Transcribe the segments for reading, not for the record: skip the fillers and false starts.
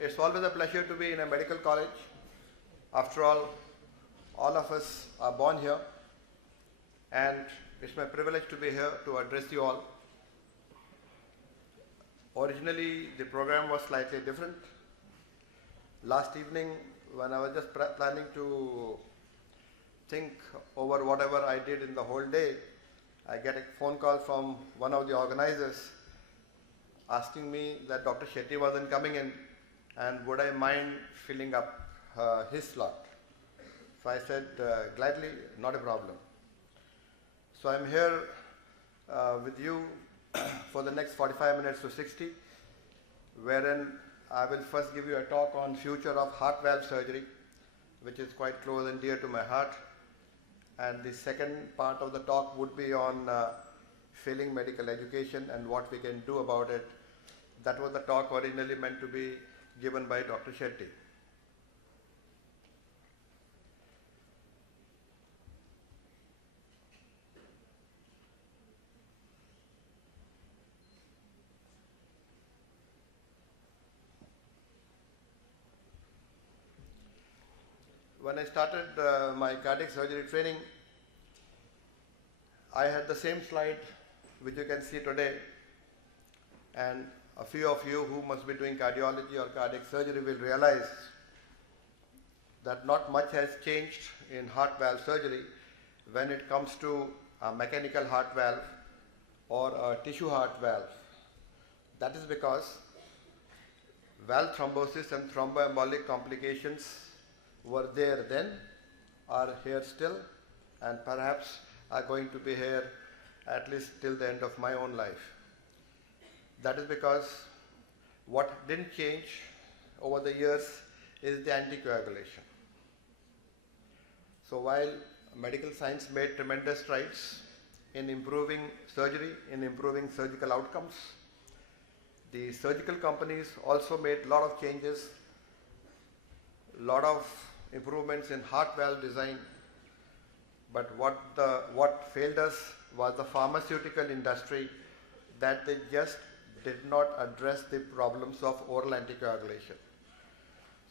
It's always a pleasure to be in a medical college. After all of us are born here, and it's my privilege to be here to address you all. Originally, the program was slightly different. Last evening, when I was just planning to think over whatever I did in the whole day, I get a phone call from one of the organizers asking me that Dr. Shetty wasn't coming in and would I mind filling up his slot. So I said, gladly, not a problem. So I'm here with you for the next 45 minutes to 60, wherein I will first give you a talk on future of heart valve surgery, which is quite close and dear to my heart. And the second part of the talk would be on failing medical education and what we can do about it. That was the talk originally meant to be given by Dr. Shetty. When I started my cardiac surgery training, I had the same slide which you can see today, and a few of you who must be doing cardiology or cardiac surgery will realize that not much has changed in heart valve surgery when it comes to a mechanical heart valve or a tissue heart valve. That is because valve thrombosis and thromboembolic complications were there then, are here still, and perhaps are going to be here at least till the end of my own life. That is because what didn't change over the years is the anticoagulation. So while medical science made tremendous strides in improving surgery, in improving surgical outcomes, the surgical companies also made a lot of changes, a lot of improvements in heart valve design, but what failed us was the pharmaceutical industry, that they just did not address the problems of oral anticoagulation.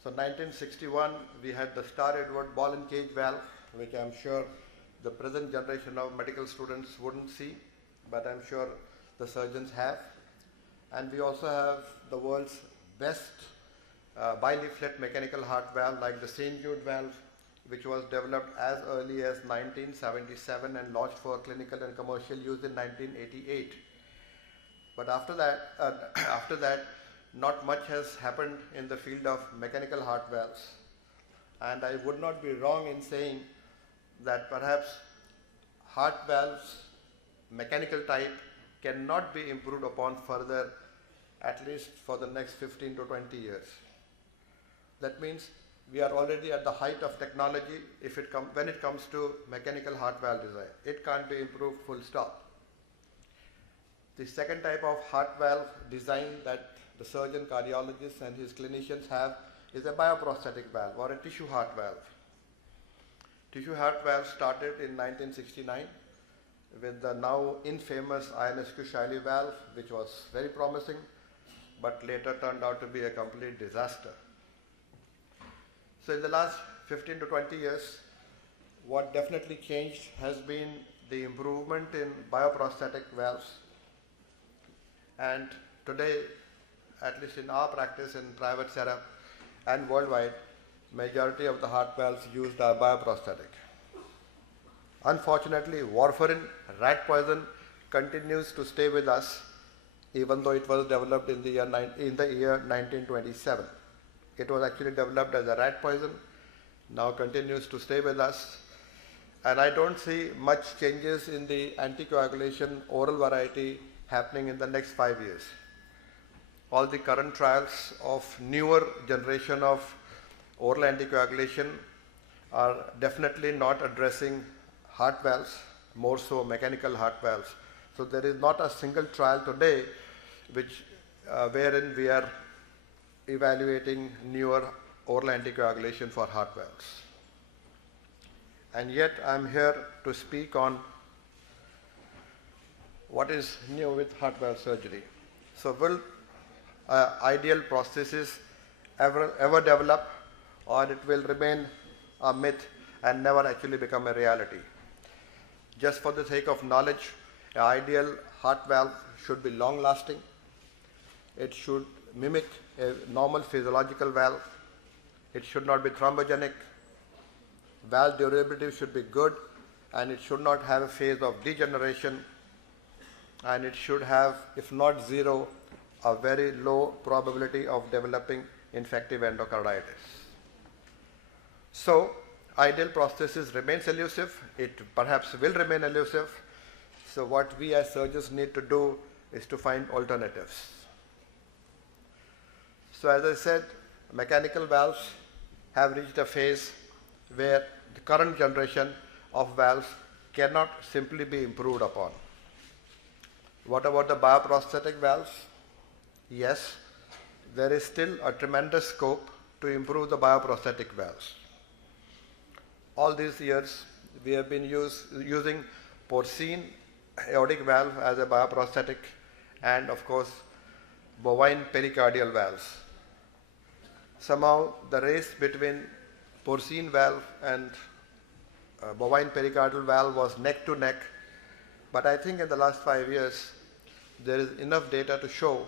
So 1961, we had the Star Edward ball and cage valve, which I'm sure the present generation of medical students wouldn't see, but I'm sure the surgeons have. And we also have the world's best bileaflet mechanical heart valve like the St. Jude valve, which was developed as early as 1977 and launched for clinical and commercial use in 1988. But after that, not much has happened in the field of mechanical heart valves. And I would not be wrong in saying that perhaps heart valves, mechanical type, cannot be improved upon further, at least for the next 15 to 20 years. That means we are already at the height of technology when it comes to mechanical heart valve design. It can't be improved, full stop. The second type of heart valve design that the surgeon, cardiologist and his clinicians have is a bioprosthetic valve or a tissue heart valve. Tissue heart valve started in 1969 with the now infamous Ionescu Shiley valve, which was very promising, but later turned out to be a complete disaster. So in the last 15 to 20 years, what definitely changed has been the improvement in bioprosthetic valves. And today, at least in our practice in private setup and worldwide, majority of the heart valves used are bioprosthetic. Unfortunately, warfarin, rat poison, continues to stay with us, even though it was developed in the year 1927. It was actually developed as a rat poison, now continues to stay with us. And I don't see much changes in the anticoagulation oral variety happening in the next 5 years. All the current trials of newer generation of oral anticoagulation are definitely not addressing heart valves, more so mechanical heart valves. So there is not a single trial today wherein we are evaluating newer oral anticoagulation for heart valves. And yet I'm here to speak on what is new with heart valve surgery. So ideal prosthesis ever develop, or it will remain a myth and never actually become a reality. Just for the sake of knowledge, an ideal heart valve should be long lasting. It should mimic a normal physiological valve. It should not be thrombogenic. Valve durability should be good, and it should not have a phase of degeneration, and it should have, if not zero, a very low probability of developing infective endocarditis. So, ideal prosthesis remains elusive. It perhaps will remain elusive. So, what we as surgeons need to do is to find alternatives. So, as I said, mechanical valves have reached a phase where the current generation of valves cannot simply be improved upon. What about the bioprosthetic valves? Yes, there is still a tremendous scope to improve the bioprosthetic valves. All these years, we have been using porcine aortic valve as a bioprosthetic, and of course, bovine pericardial valves. Somehow, the race between porcine valve and bovine pericardial valve was neck to neck, but I think in the last 5 years, there is enough data to show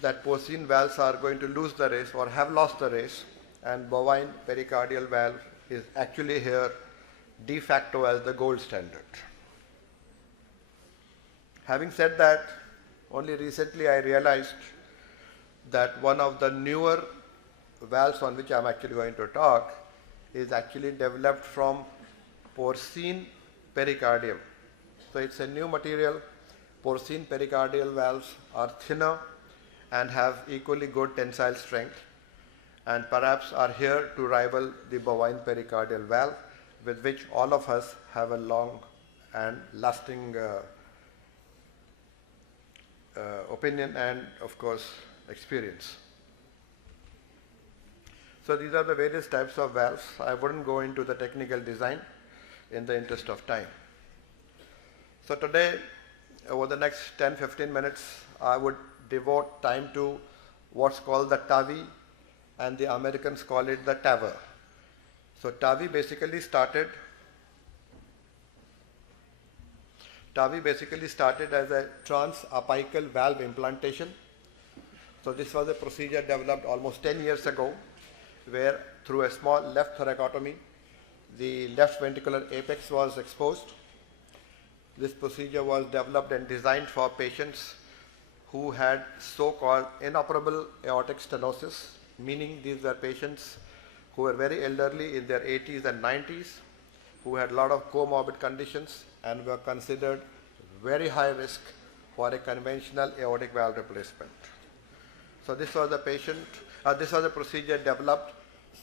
that porcine valves are going to lose the race or have lost the race, and bovine pericardial valve is actually here de facto as the gold standard. Having said that, only recently I realized that one of the newer valves on which I am actually going to talk is actually developed from porcine pericardium. So it's a new material. Porcine pericardial valves are thinner and have equally good tensile strength, and perhaps are here to rival the bovine pericardial valve, with which all of us have a long and lasting opinion and of course experience. So these are the various types of valves. I wouldn't go into the technical design in the interest of time. So today, over the next 10-15 minutes, I would devote time to what's called the TAVI, and the Americans call it the TAVR. So TAVI basically started as a transapical valve implantation. So this was a procedure developed almost 10 years ago, where through a small left thoracotomy, the left ventricular apex was exposed. This procedure was developed and designed for patients who had so-called inoperable aortic stenosis, meaning these were patients who were very elderly in their 80s and 90s, who had a lot of comorbid conditions and were considered very high risk for a conventional aortic valve replacement. So this was a procedure developed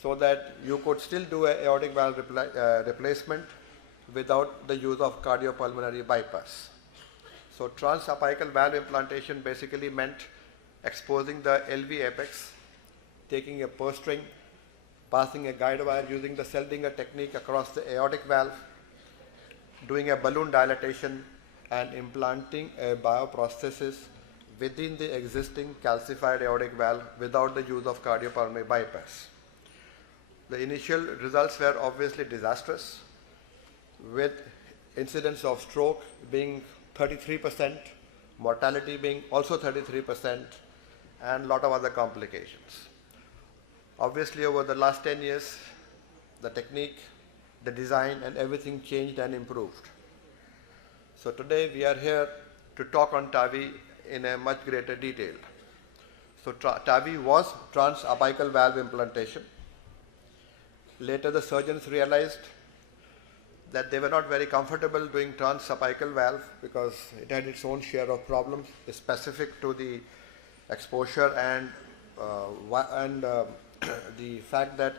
so that you could still do an aortic valve replacement without the use of cardiopulmonary bypass. So transapical valve implantation basically meant exposing the LV apex, taking a purse string, passing a guide wire using the Seldinger technique across the aortic valve, doing a balloon dilatation, and implanting a bioprosthesis within the existing calcified aortic valve without the use of cardiopulmonary bypass. The initial results were obviously disastrous, with incidence of stroke being 33%, mortality being also 33%, and a lot of other complications. Obviously, over the last 10 years, the technique, the design, and everything changed and improved. So today we are here to talk on TAVI in a much greater detail. So TAVI was transapical valve implantation. Later the surgeons realized that they were not very comfortable doing transapical valve because it had its own share of problems specific to the exposure and the fact that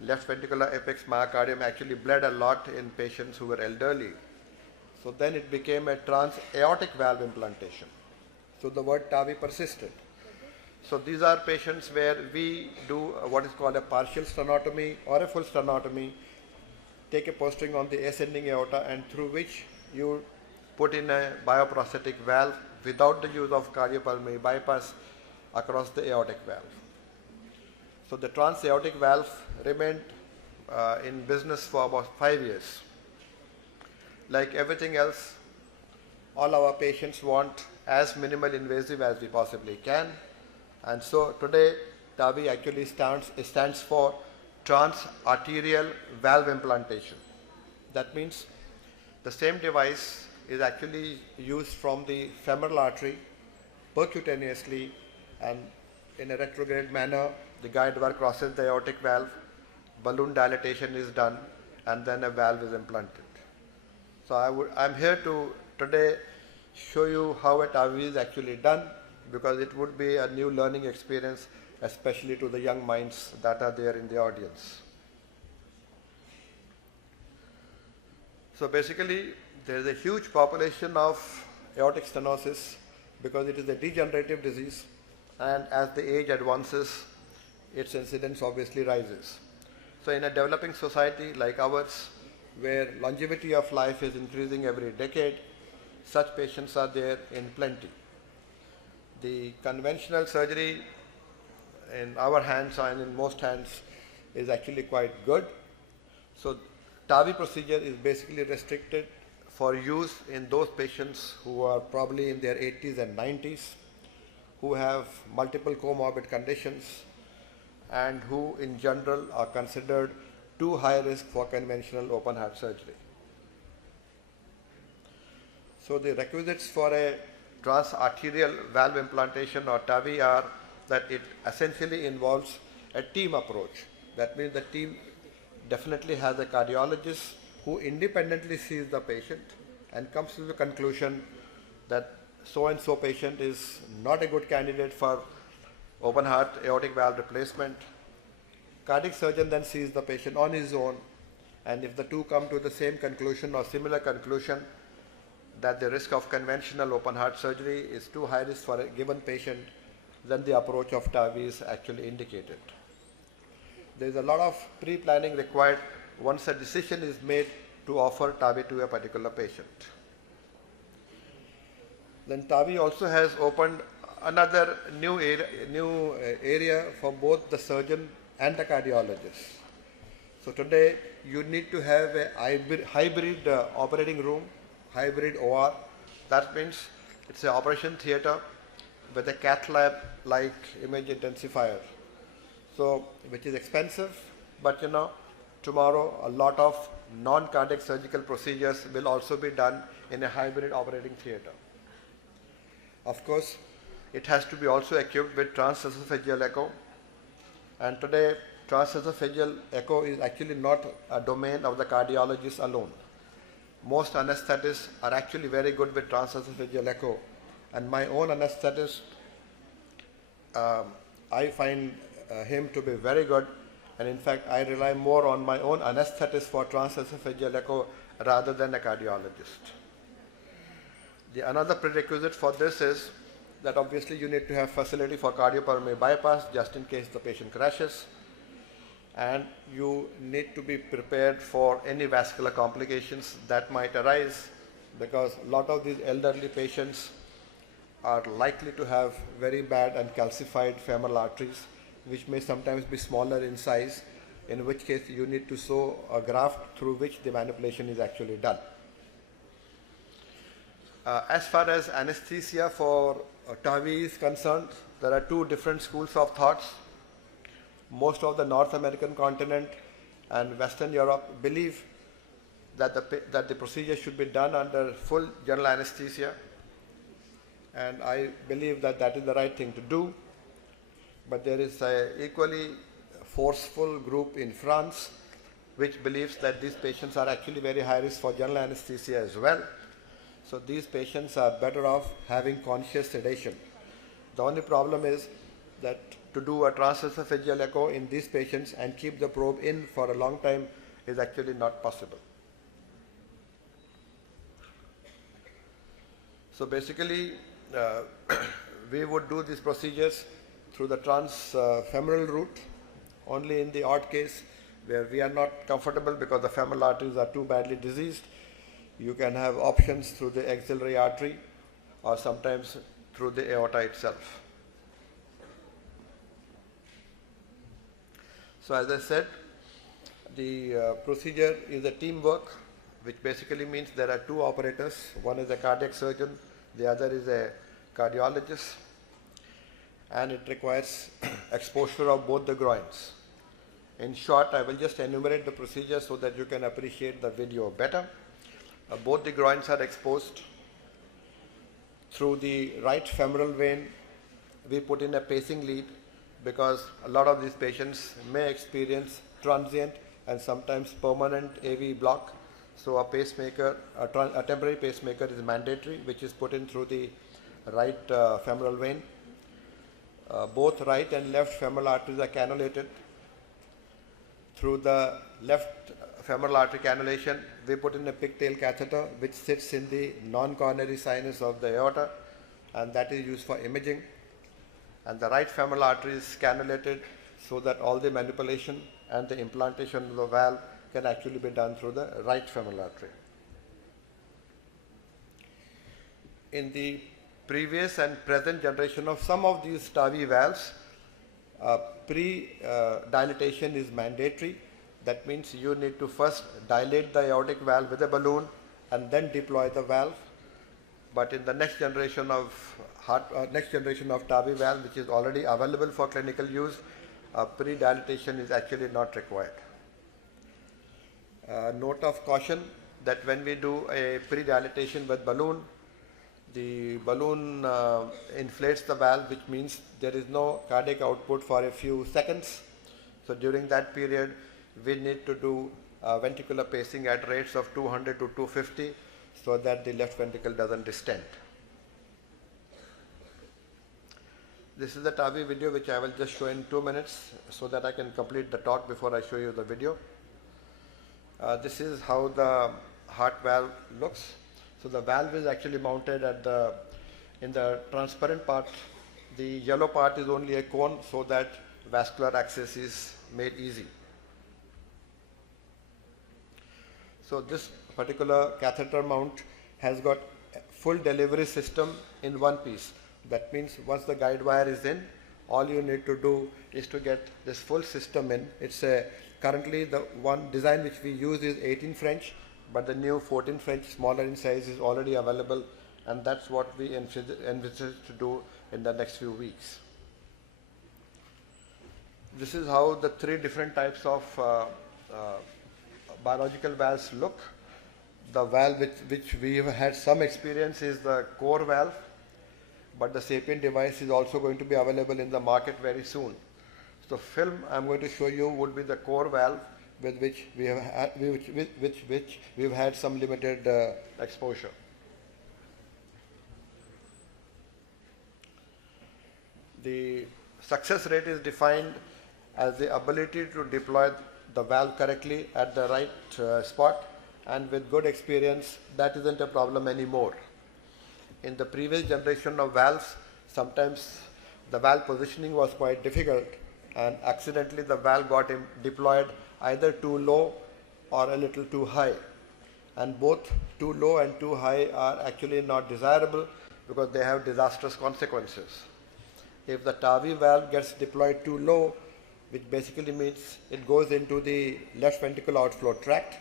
left ventricular apex myocardium actually bled a lot in patients who were elderly. So then it became a transaortic valve implantation. So the word TAVI persisted. So these are patients where we do what is called a partial sternotomy or a full sternotomy, take a purse string on the ascending aorta, and through which you put in a bioprosthetic valve without the use of cardiopulmonary bypass, across the aortic valve. So the trans-aortic valve remained in business for about 5 years. Like everything else, all our patients want as minimal invasive as we possibly can. And so today, TAVI actually stands for trans-arterial valve implantation. That means the same device is actually used from the femoral artery percutaneously, and in a retrograde manner, the guide wire crosses the aortic valve, balloon dilatation is done, and then a valve is implanted. So I'm here to today show you how a TAVI is actually done, because it would be a new learning experience, especially to the young minds that are there in the audience. So basically, there is a huge population of aortic stenosis because it is a degenerative disease, and as the age advances, its incidence obviously rises. So in a developing society like ours, where longevity of life is increasing every decade, such patients are there in plenty. The conventional surgery in our hands and in most hands is actually quite good. So TAVI procedure is basically restricted for use in those patients who are probably in their 80s and 90s, who have multiple comorbid conditions, and who in general are considered too high risk for conventional open heart surgery. So the requisites for a trans-arterial valve implantation or TAVI are that it essentially involves a team approach. That means the team definitely has a cardiologist who independently sees the patient and comes to the conclusion that so-and-so patient is not a good candidate for open heart aortic valve replacement. Cardiac surgeon then sees the patient on his own, and if the two come to the same conclusion or similar conclusion that the risk of conventional open heart surgery is too high risk for a given patient, then the approach of TAVI is actually indicated. There is a lot of pre-planning required once a decision is made to offer TAVI to a particular patient. Then TAVI also has opened another new area for both the surgeon and the cardiologist. So today you need to have a hybrid operating room, hybrid OR. That means it's an operation theater with a cath lab like image intensifier. So which is expensive, but tomorrow a lot of non-cardiac surgical procedures will also be done in a hybrid operating theater. Of course, it has to be also equipped with transesophageal echo, and today transesophageal echo is actually not a domain of the cardiologist alone. Most anesthetists are actually very good with transesophageal echo, and my own anesthetist, I find him to be very good, and in fact I rely more on my own anesthetist for transesophageal echo rather than a cardiologist. Another prerequisite for this is that obviously you need to have facility for cardiopulmonary bypass just in case the patient crashes, and you need to be prepared for any vascular complications that might arise, because a lot of these elderly patients are likely to have very bad and calcified femoral arteries, which may sometimes be smaller in size, in which case you need to sew a graft through which the manipulation is actually done. As far as anesthesia for TAVI is concerned, there are two different schools of thoughts. Most of the North American continent and Western Europe believe that the procedure should be done under full general anesthesia, and I believe that that is the right thing to do. But there is an equally forceful group in France which believes that these patients are actually very high risk for general anesthesia as well. So these patients are better off having conscious sedation. The only problem is that to do a transesophageal echo in these patients and keep the probe in for a long time is actually not possible. So basically, we would do these procedures through the transfemoral route, only in the odd case where we are not comfortable because the femoral arteries are too badly diseased. You can have options through the axillary artery or sometimes through the aorta itself. So as I said, the procedure is a teamwork, which basically means there are two operators. One is a cardiac surgeon, the other is a cardiologist, and it requires exposure of both the groins. In short, I will just enumerate the procedure so that you can appreciate the video better. Both the groins are exposed. Through the right femoral vein, we put in a pacing lead because a lot of these patients may experience transient and sometimes permanent AV block. So a pacemaker, a temporary pacemaker is mandatory, which is put in through the right femoral vein. Both right and left femoral arteries are cannulated. Through the left femoral artery cannulation, we put in a pigtail catheter which sits in the non-coronary sinus of the aorta, and that is used for imaging. And the right femoral artery is cannulated so that all the manipulation and the implantation of the valve can actually be done through the right femoral artery. In the previous and present generation of some of these TAVI valves, pre-dilatation is mandatory. That means you need to first dilate the aortic valve with a balloon and then deploy the valve. But in the next generation of TAVI valve, which is already available for clinical use, pre-dilatation is actually not required. Note of caution that when we do a pre-dilatation with balloon, the balloon inflates the valve, which means there is no cardiac output for a few seconds. So during that period, we need to do ventricular pacing at rates of 200 to 250 so that the left ventricle doesn't distend. This is the TAVI video which I will just show in 2 minutes so that I can complete the talk before I show you the video. This is how the heart valve looks. So the valve is actually mounted in the transparent part. The yellow part is only a cone so that vascular access is made easy. So this particular catheter mount has got a full delivery system in one piece. That means once the guide wire is in, all you need to do is to get this full system in. It's currently the one design which we use is 18 French, but the new 14 French, smaller in size, is already available, and that's what we envisage to do in the next few weeks. This is how the three different types of biological valves look. The valve which we have had some experience is the core valve, but the Sapien device is also going to be available in the market very soon. So film I'm going to show you would be the core valve with which we have we've had some limited exposure. The success rate is defined as the ability to deploy the valve correctly at the right spot, and with good experience, that isn't a problem anymore. In the previous generation of valves, sometimes the valve positioning was quite difficult, and accidentally the valve got deployed either too low or a little too high. And both too low and too high are actually not desirable because they have disastrous consequences. If the TAVI valve gets deployed too low, which basically means it goes into the left ventricle outflow tract,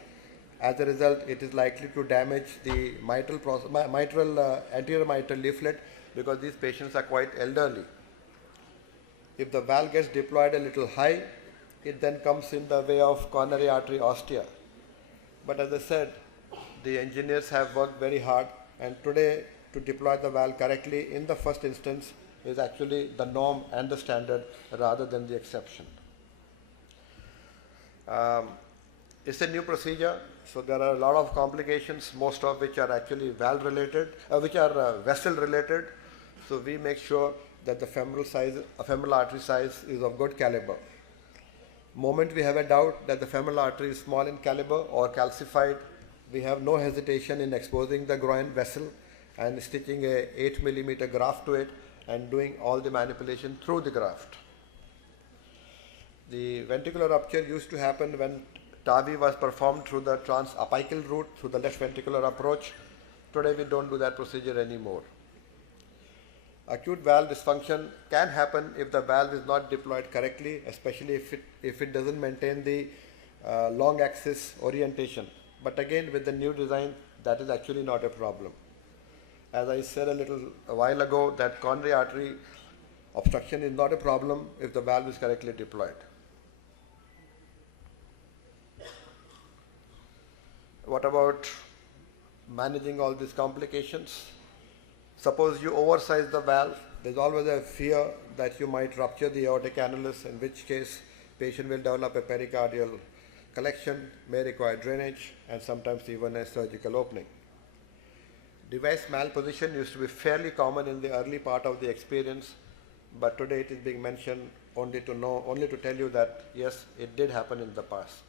as a result, it is likely to damage the anterior mitral leaflet because these patients are quite elderly. If the valve gets deployed a little high, it then comes in the way of coronary artery ostia. But as I said, the engineers have worked very hard, and today to deploy the valve correctly in the first instance is actually the norm and the standard rather than the exception. It's a new procedure, so there are a lot of complications, most of which are actually valve related, which are vessel related. So we make sure that the femoral artery size is of good caliber. Moment we have a doubt that the femoral artery is small in caliber or calcified, we have no hesitation in exposing the groin vessel and stitching a 8 millimeter graft to it and doing all the manipulation through the graft. The ventricular rupture used to happen when TAVI was performed through the transapical route, through the left ventricular approach. Today we don't do that procedure anymore. Acute valve dysfunction can happen if the valve is not deployed correctly, especially if it doesn't maintain the long axis orientation. But again, with the new design, that is actually not a problem. As I said a while ago, that coronary artery obstruction is not a problem if the valve is correctly deployed. What about managing all these complications? Suppose you oversize the valve, there's always a fear that you might rupture the aortic annulus, in which case patient will develop a pericardial collection, may require drainage, and sometimes even a surgical opening. Device malposition used to be fairly common in the early part of the experience, but today it is being mentioned only to tell you that yes, it did happen in the past.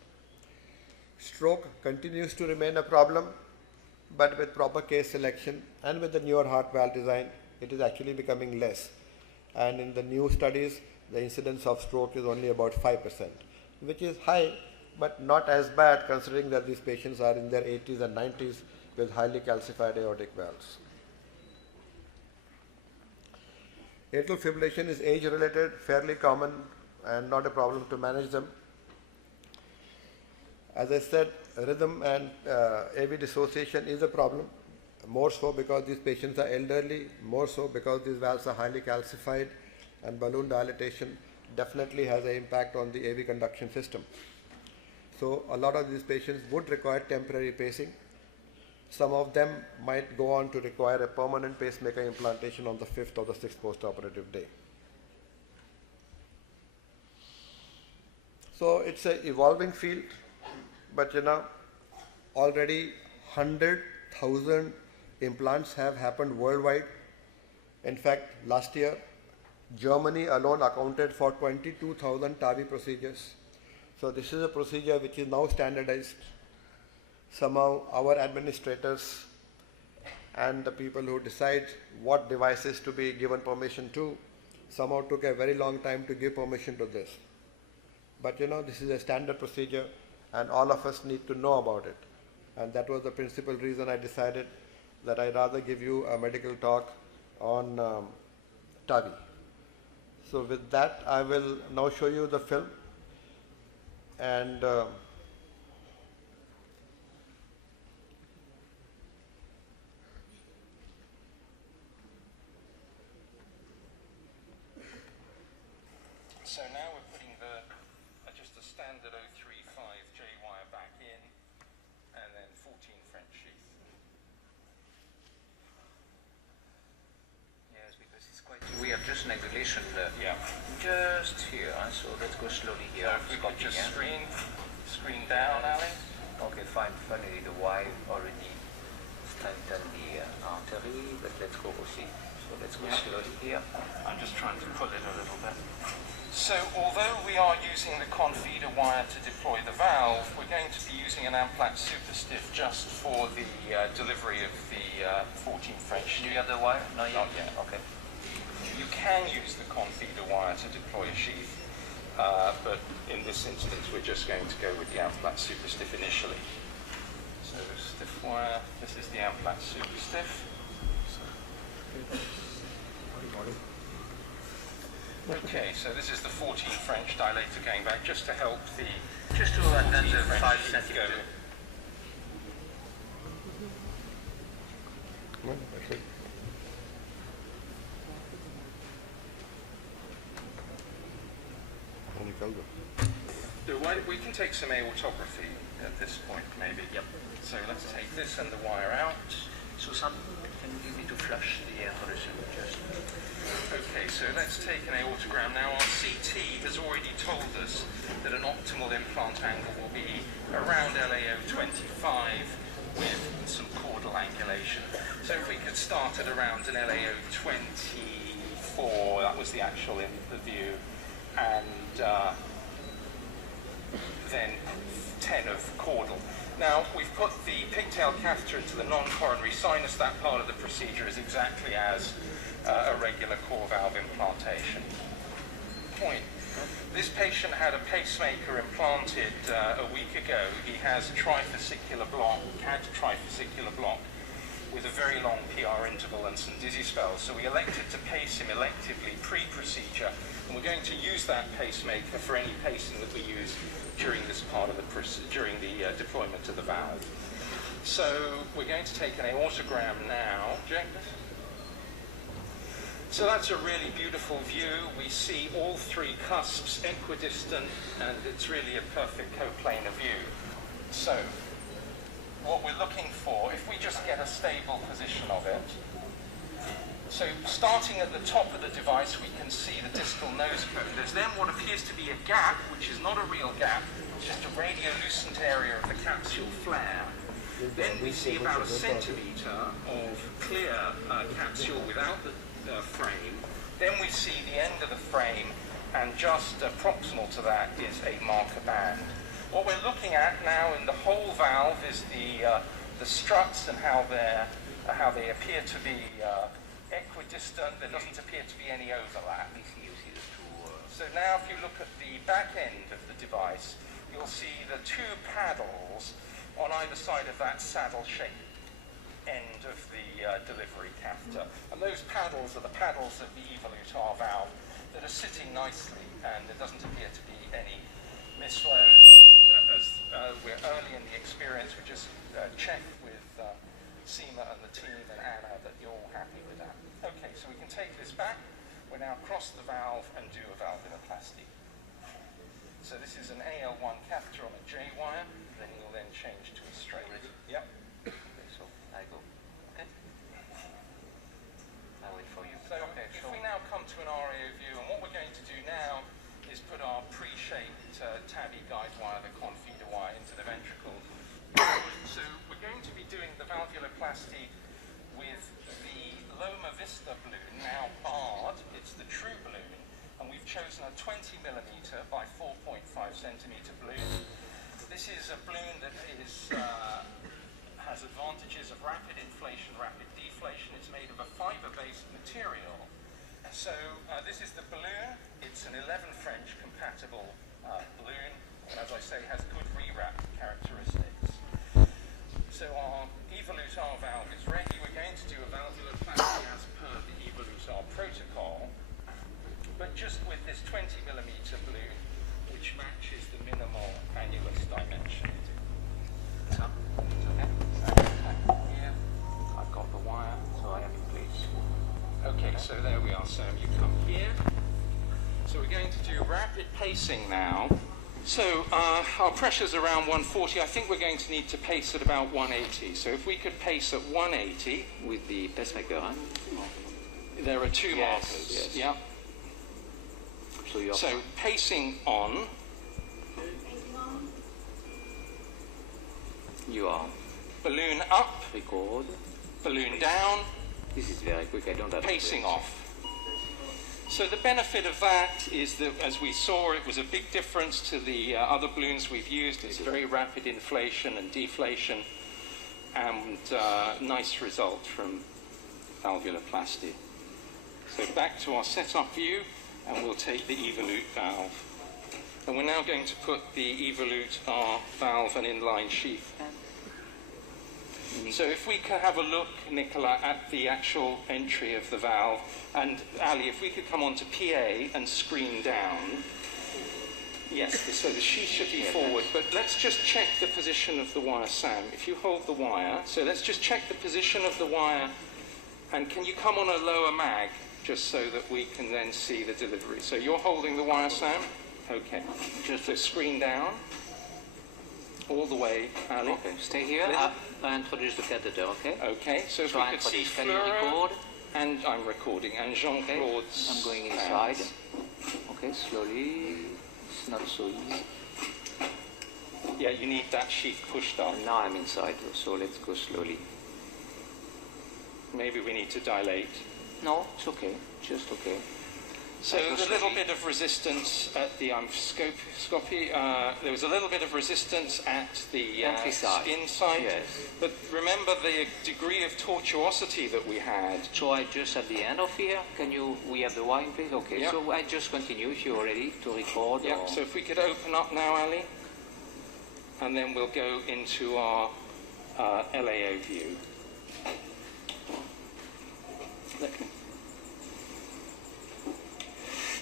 Stroke continues to remain a problem, but with proper case selection and with the newer heart valve design, it is actually becoming less. And in the new studies, the incidence of stroke is only about 5%, which is high, but not as bad considering that these patients are in their 80s and 90s with highly calcified aortic valves. Atrial fibrillation is age-related, fairly common, and not a problem to manage them. As I said, rhythm and AV dissociation is a problem, more so because these patients are elderly, more so because these valves are highly calcified, and balloon dilatation definitely has an impact on the AV conduction system. So a lot of these patients would require temporary pacing. Some of them might go on to require a permanent pacemaker implantation on the 5th or the 6th postoperative day. So it's an evolving field, but already 100,000 implants have happened worldwide. In fact, last year, Germany alone accounted for 22,000 TAVI procedures. So this is a procedure which is now standardized. Somehow our administrators and the people who decide what devices to be given permission to somehow took a very long time to give permission to this. But this is a standard procedure and all of us need to know about it. And that was the principal reason I decided that I'd rather give you a medical talk on TAVI. So with that, I will now show you the film. And so now we're putting just a standard 035J wire back in, and then 14 French sheath. Yes, because it's quite. We have just an angulation Yeah. just here, so let's go slowly here. So if we could just screen down, Ali. Okay, fine. Finally, the wire already strengthened the artery, but let's go aussi. So let's go slowly here. I'm just trying to pull it a little bit. So although we are using the confeeder wire to deploy the valve, we're going to be using an Amplat Super Stiff just for the delivery of the 14 French. Do you have the wire? Not yet. Not yet. Okay. You can use the confeeder wire to deploy a sheath, but in this instance we're just going to go with the Amplat Super Stiff initially. So stiff wire, this is the Amplat Super Stiff. Okay, so this is the 14 French dilator going back just to help the... Just to attend the 5 centimeter. We can take some aortography at this point, maybe. Yep. So let's take this and the wire out. Susan, can you give me to flush the aortic just? Okay, so let's take an aortogram. Now our CT has already told us that an optimal implant angle will be around LAO 25 with some caudal angulation. So if we could start at around an LAO 24, that was the actual view, and then 10 of caudal. Now, we've put the pigtail catheter into the non-coronary sinus. That part of the procedure is exactly as a regular core valve implantation. Point. This patient had a pacemaker implanted a week ago. He has trifascicular block, CAD trifascicular block. with a very long PR interval and some dizzy spells. So we elected to pace him electively pre-procedure, and we're going to use that pacemaker for any pacing that we use during this part of the deployment of the valve. So we're going to take an aortogram now. Jack? So that's a really beautiful view. We see all three cusps equidistant, and it's really a perfect coplanar view. So what we're looking for, if we just get a stable position of it, so starting at the top of the device, we can see the distal nose cone. There's then what appears to be a gap, which is not a real gap, it's just a radiolucent area of the capsule flare. Then we see about 1 centimeter of clear capsule without the frame. Then we see the end of the frame, and just proximal to that is a marker band. What we're looking at now in the whole valve is the struts and how they appear to be equidistant. There doesn't appear to be any overlap. So now if you look at the back end of the device, you'll see the two paddles on either side of that saddle-shaped end of the delivery catheter. And those paddles are the paddles of the evolute R valve that are sitting nicely, and there doesn't appear to be any misflow. As we're early in the experience, we just checked with Seema and the team and Anna that you're all happy with that. Okay, so we can take this back. We'll now cross the valve and do a valvuloplasty. So this is an AL1 catheter on a J wire, then you'll then change to a straight. Yep. Okay, so I go. Okay. I wait for you. So okay, if we now come to an RAO view, and what we're going to do now is put our pre-shaped tabby guide wire, the confeeder wire, into the ventricle. So we're going to be doing the valvuloplasty with the Loma Vista balloon, now barred. It's the true balloon, and we've chosen a 20 millimeter by 4.5 centimeter balloon. This is a balloon that has advantages of rapid inflation, rapid deflation. It's made of a fiber-based material. So this is the balloon. It's an 11 French compatible balloon, and as I say, has good rewrap characteristics. So our evolute R valve is ready. We're going to do a valvuloplasty as per the evolute R protocol, but just with this 20 millimeter balloon, which matches the minimal annulus dimension. So, okay. Here, I've got the wire, so I have to place. Okay, so there we are, Sam. You come here. So we're going to do rapid pacing now. So our pressure's around 140. I think we're going to need to pace at about 180. So if we could pace at 180. With the pacemaker, huh? There are two markers. Yes. Yeah. So pacing on. You are. Balloon up. Record. Balloon down. This is very quick. I don't have pacing off. So the benefit of that is that, as we saw, it was a big difference to the other balloons we've used. It's very rapid inflation and deflation, and nice result from valvuloplasty. So back to our setup view, and we'll take the evolute valve. And we're now going to put the evolute R valve and inline sheath. So if we can have a look, Nicola, at the actual entry of the valve, and Ali, if we could come on to PA and screen down. Yes, so the sheath should be forward, but let's just check the position of the wire, Sam. If you hold the wire, so let's just check the position of the wire, and can you come on a lower mag, just so that we can then see the delivery. So you're holding the wire, Sam? Okay, just to screen down. All the way, Ali. Okay, stay here. I introduce the catheter, okay? Okay, so if we could see can you record? And I'm recording, and Jean-Claude's I'm going inside. Okay, slowly. It's not so easy. Yeah, you need that sheath pushed up. And now I'm inside, so let's go slowly. Maybe we need to dilate. No, it's okay. Just okay. So there's a little bit of resistance at the scopy. There was a little bit of resistance at the inside. Yes. But remember the degree of tortuosity that we had. So I just at the end of here, we have the wire in place? Okay, Yep. so I just continue if you're ready to record. Yeah, so if we could open up now, Ali, and then we'll go into our LAO view.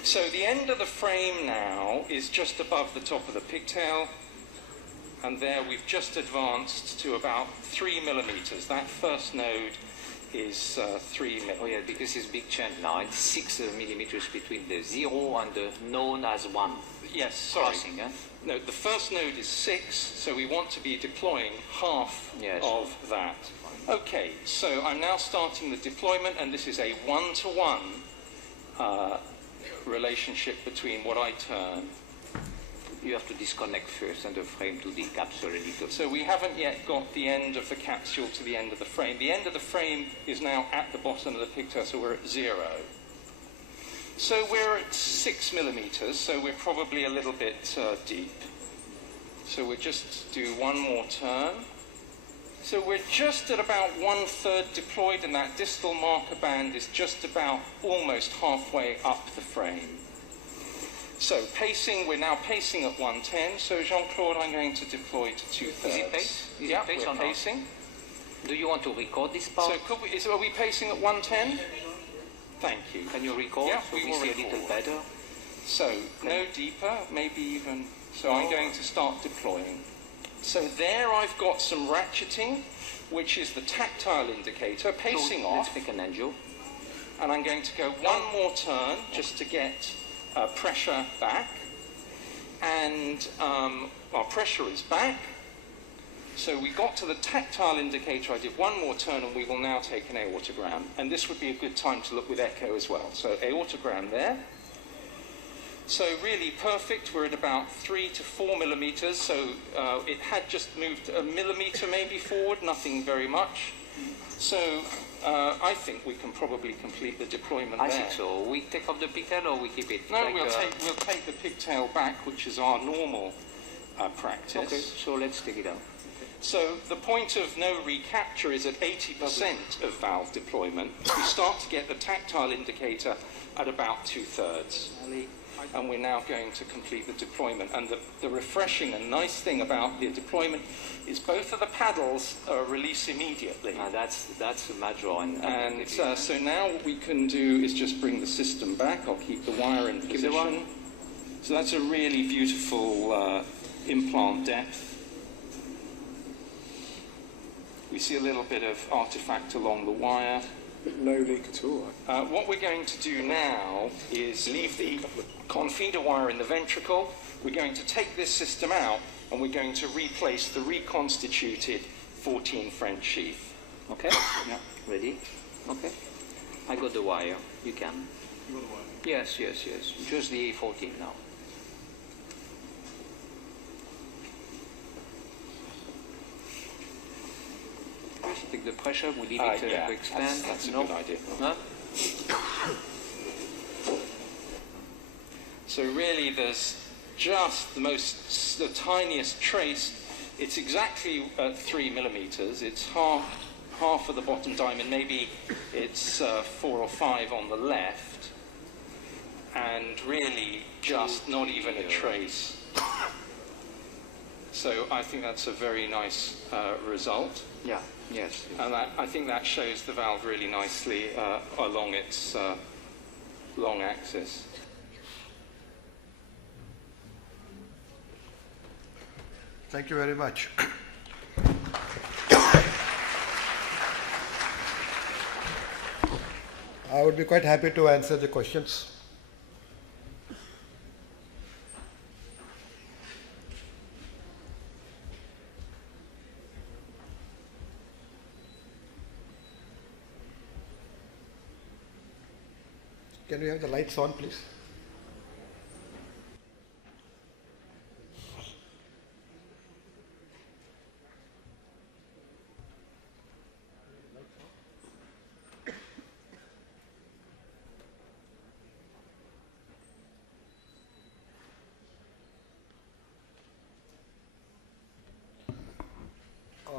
So the end of the frame now is just above the top of the pigtail, and there we've just advanced to about 3 millimeters. That first node is 3 millimeters. Oh yeah, because it's big change now. It's 6 millimeters between the 0 and the known as 1. Yes, sorry. Crossing, eh? No, the first node is 6, so we want to be deploying half of that. Okay, so I'm now starting the deployment, and this is a one-to-one relationship between what I turn. You have to disconnect first and the frame to the capsule a little. So we haven't yet got the end of the capsule to the end of the frame. The end of the frame is now at the bottom of the pigtail, so we're at 0. So we're at 6 millimeters, so we're probably a little bit deep. So we'll just do one more turn. So we're just at about 1/3 deployed, and that distal marker band is just about almost halfway up the frame. So pacing, we're now pacing at 110. So Jean-Claude, I'm going to deploy to 2/3. Is it pace? Yeah, we're pacing. Do you want to record this part? So are we pacing at 110? Thank you. Can you record? Yeah, so we will see a little better. So no deeper, maybe even. So I'm going to start deploying. So there I've got some ratcheting, which is the tactile indicator, pacing off. Let's make an angel. And I'm going to go one more turn just to get pressure back. And our pressure is back. So we got to the tactile indicator. I did one more turn, and we will now take an aortogram. And this would be a good time to look with echo as well. So aortogram there. So really perfect. We're at about 3 to 4 millimeters. So it had just moved a millimeter maybe forward, nothing very much. So I think we can probably complete the deployment there. I think so. We take off the pigtail or we keep it? No, like, we'll take the pigtail back, which is our normal practice. Okay, so let's take it out. So the point of no recapture is at 80% of valve deployment. We start to get the tactile indicator at about 2/3. And we're now going to complete the deployment. And the refreshing and nice thing about the deployment is both of the paddles release immediately. That's a major. And so now what we can do is just bring the system back. I'll keep the wire in position. So that's a really beautiful implant depth. We see a little bit of artifact along the wire. No leak at all. What we're going to do now is leave the confeeder wire in the ventricle. We're going to take this system out, and we're going to replace the reconstituted 14 French sheath. Okay? Yeah. Ready? Okay. I got the wire. You can. You got the wire? Yes. Just the A14 now. Just take the pressure, we leave it to expand. That's a good idea. Huh? So really there's just the tiniest trace. It's exactly 3 millimeters. It's half of the bottom diamond. Maybe it's 4 or 5 on the left. And really just not even a trace. So I think that's a very nice result. Yeah, yes. And I think that shows the valve really nicely along its long axis. Thank you very much. I would be quite happy to answer the questions. Can we have the lights on, please?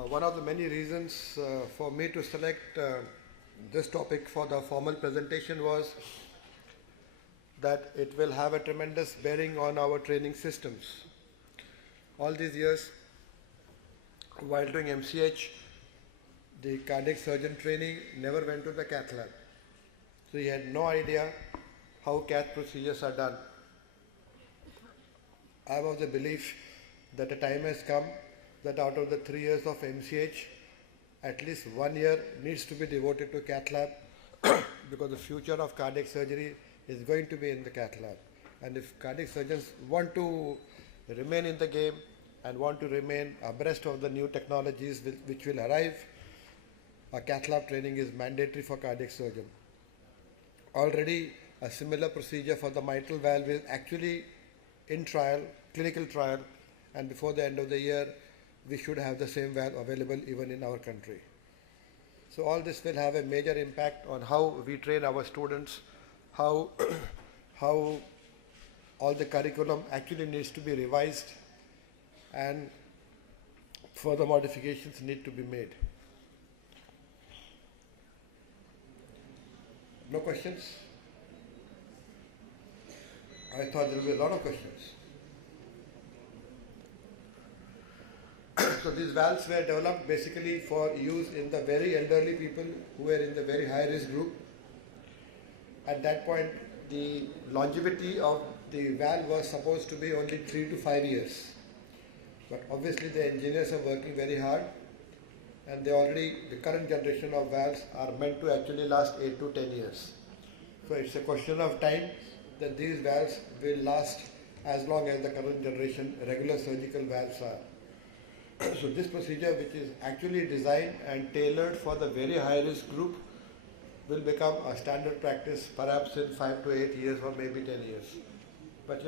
One of the many reasons for me to select this topic for the formal presentation was that it will have a tremendous bearing on our training systems. All these years, while doing MCH, the cardiac surgeon training never went to the cath lab. So he had no idea how cath procedures are done. I am of the belief that the time has come that out of the 3 years of MCH, at least 1 year needs to be devoted to cath lab because the future of cardiac surgery is going to be in the cath lab. And if cardiac surgeons want to remain in the game and want to remain abreast of the new technologies which will arrive, a cath lab training is mandatory for cardiac surgeon. Already a similar procedure for the mitral valve is actually in trial, clinical trial, and before the end of the year we should have the same valve available even in our country. So all this will have a major impact on how we train our students, how all the curriculum actually needs to be revised and further modifications need to be made. No questions? I thought there would be a lot of questions. So these valves were developed basically for use in the very elderly people who were in the very high risk group. At that point, the longevity of the valve was supposed to be only 3 to 5 years. But obviously the engineers are working very hard, and the current generation of valves are meant to actually last 8 to 10 years. So it's a question of time that these valves will last as long as the current generation regular surgical valves are. So this procedure, which is actually designed and tailored for the very high risk group, will become a standard practice perhaps in 5 to 8 years or maybe 10 years. But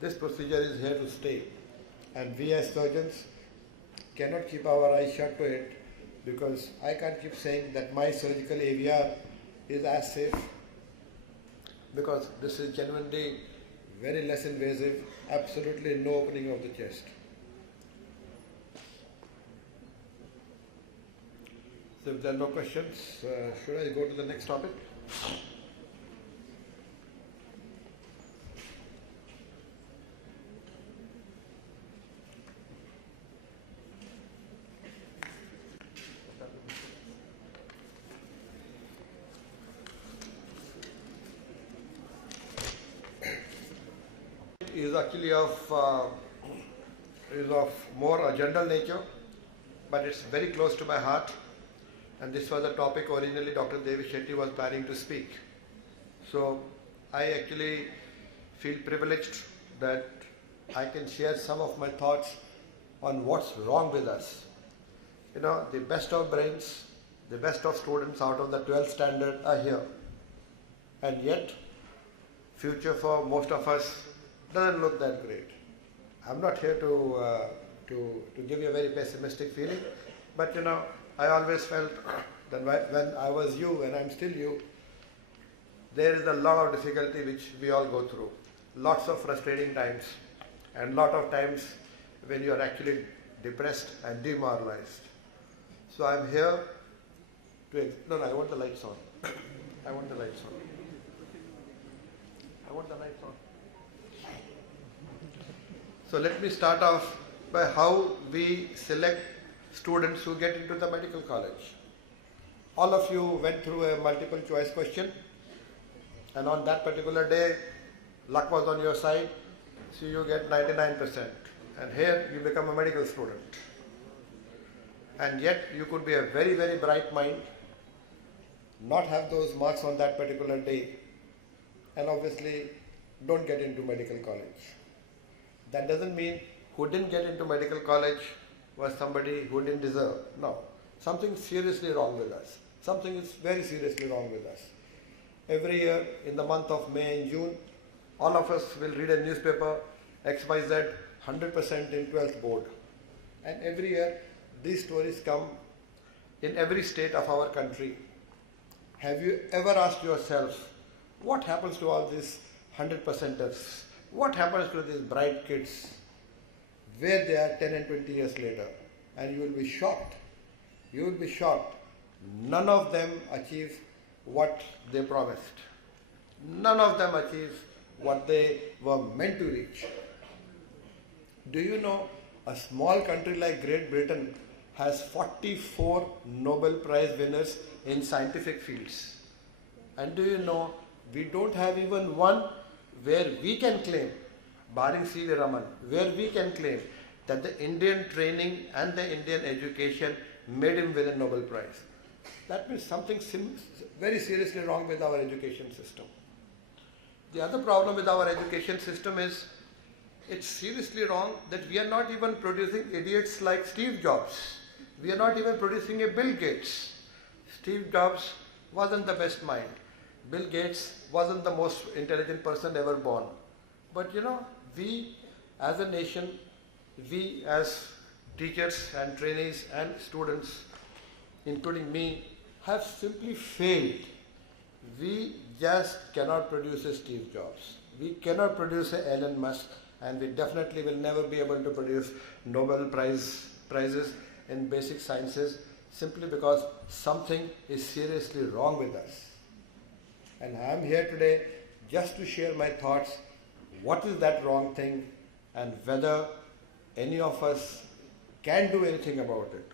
this procedure is here to stay, and we as surgeons cannot keep our eyes shut to it, because I can't keep saying that my surgical AVR is as safe, because this is genuinely very less invasive, absolutely no opening of the chest. So if there are no questions, should I go to the next topic? Is actually of more a general nature, but it's very close to my heart. And this was a topic originally Dr. Devi Shetty was planning to speak. So I actually feel privileged that I can share some of my thoughts on what's wrong with us. The best of brains, the best of students out of the 12th standard are here. And yet, future for most of us doesn't look that great. I'm not here to give you a very pessimistic feeling, but I always felt that when I was you and I'm still you, there is a lot of difficulty which we all go through. Lots of frustrating times, and lot of times when you are actually depressed and demoralized. So I'm here to, I want the lights on. I want the lights on. I want the lights on. So let me start off by how we select students who get into the medical college. All of you went through a multiple choice question, and on that particular day, luck was on your side, so you get 99%. And here you become a medical student. And yet you could be a very, very bright mind, not have those marks on that particular day, and obviously don't get into medical college. That doesn't mean who didn't get into medical college was somebody who didn't deserve. No. Something seriously wrong with us. Something is very seriously wrong with us. Every year in the month of May and June, all of us will read a newspaper, XYZ, 100% in 12th board. And every year, these stories come in every state of our country. Have you ever asked yourself, what happens to all these 100%ers? What happens to these bright kids? Where they are 10 and 20 years later? And you will be shocked. You will be shocked. None of them achieve what they promised. None of them achieve what they were meant to reach. Do you know a small country like Great Britain has 44 Nobel Prize winners in scientific fields? And do you know, we don't have even one where we can claim, barring C.V. Raman, where we can claim that the Indian training and the Indian education made him win a Nobel Prize. That means something very seriously wrong with our education system. The other problem with our education system is it's seriously wrong that we are not even producing idiots like Steve Jobs. We are not even producing a Bill Gates. Steve Jobs wasn't the best mind. Bill Gates wasn't the most intelligent person ever born. But you know, we as a nation, we as teachers and trainees and students, including me, have simply failed. We just cannot produce a Steve Jobs. We cannot produce a Elon Musk, and we definitely will never be able to produce Nobel prizes in basic sciences simply because something is seriously wrong with us. And I am here today just to share my thoughts, what is that wrong thing and whether any of us can do anything about it.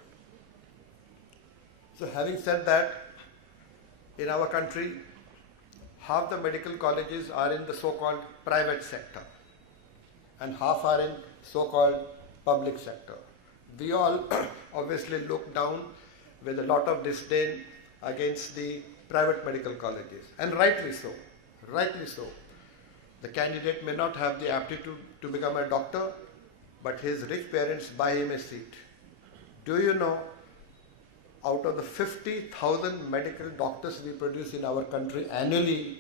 So having said that, in our country, half the medical colleges are in the so-called private sector and half are in so-called public sector. We all obviously look down with a lot of disdain against the private medical colleges, and rightly so, rightly so. The candidate may not have the aptitude to become a doctor, but his rich parents buy him a seat. Do you know, out of the 50,000 medical doctors we produce in our country annually,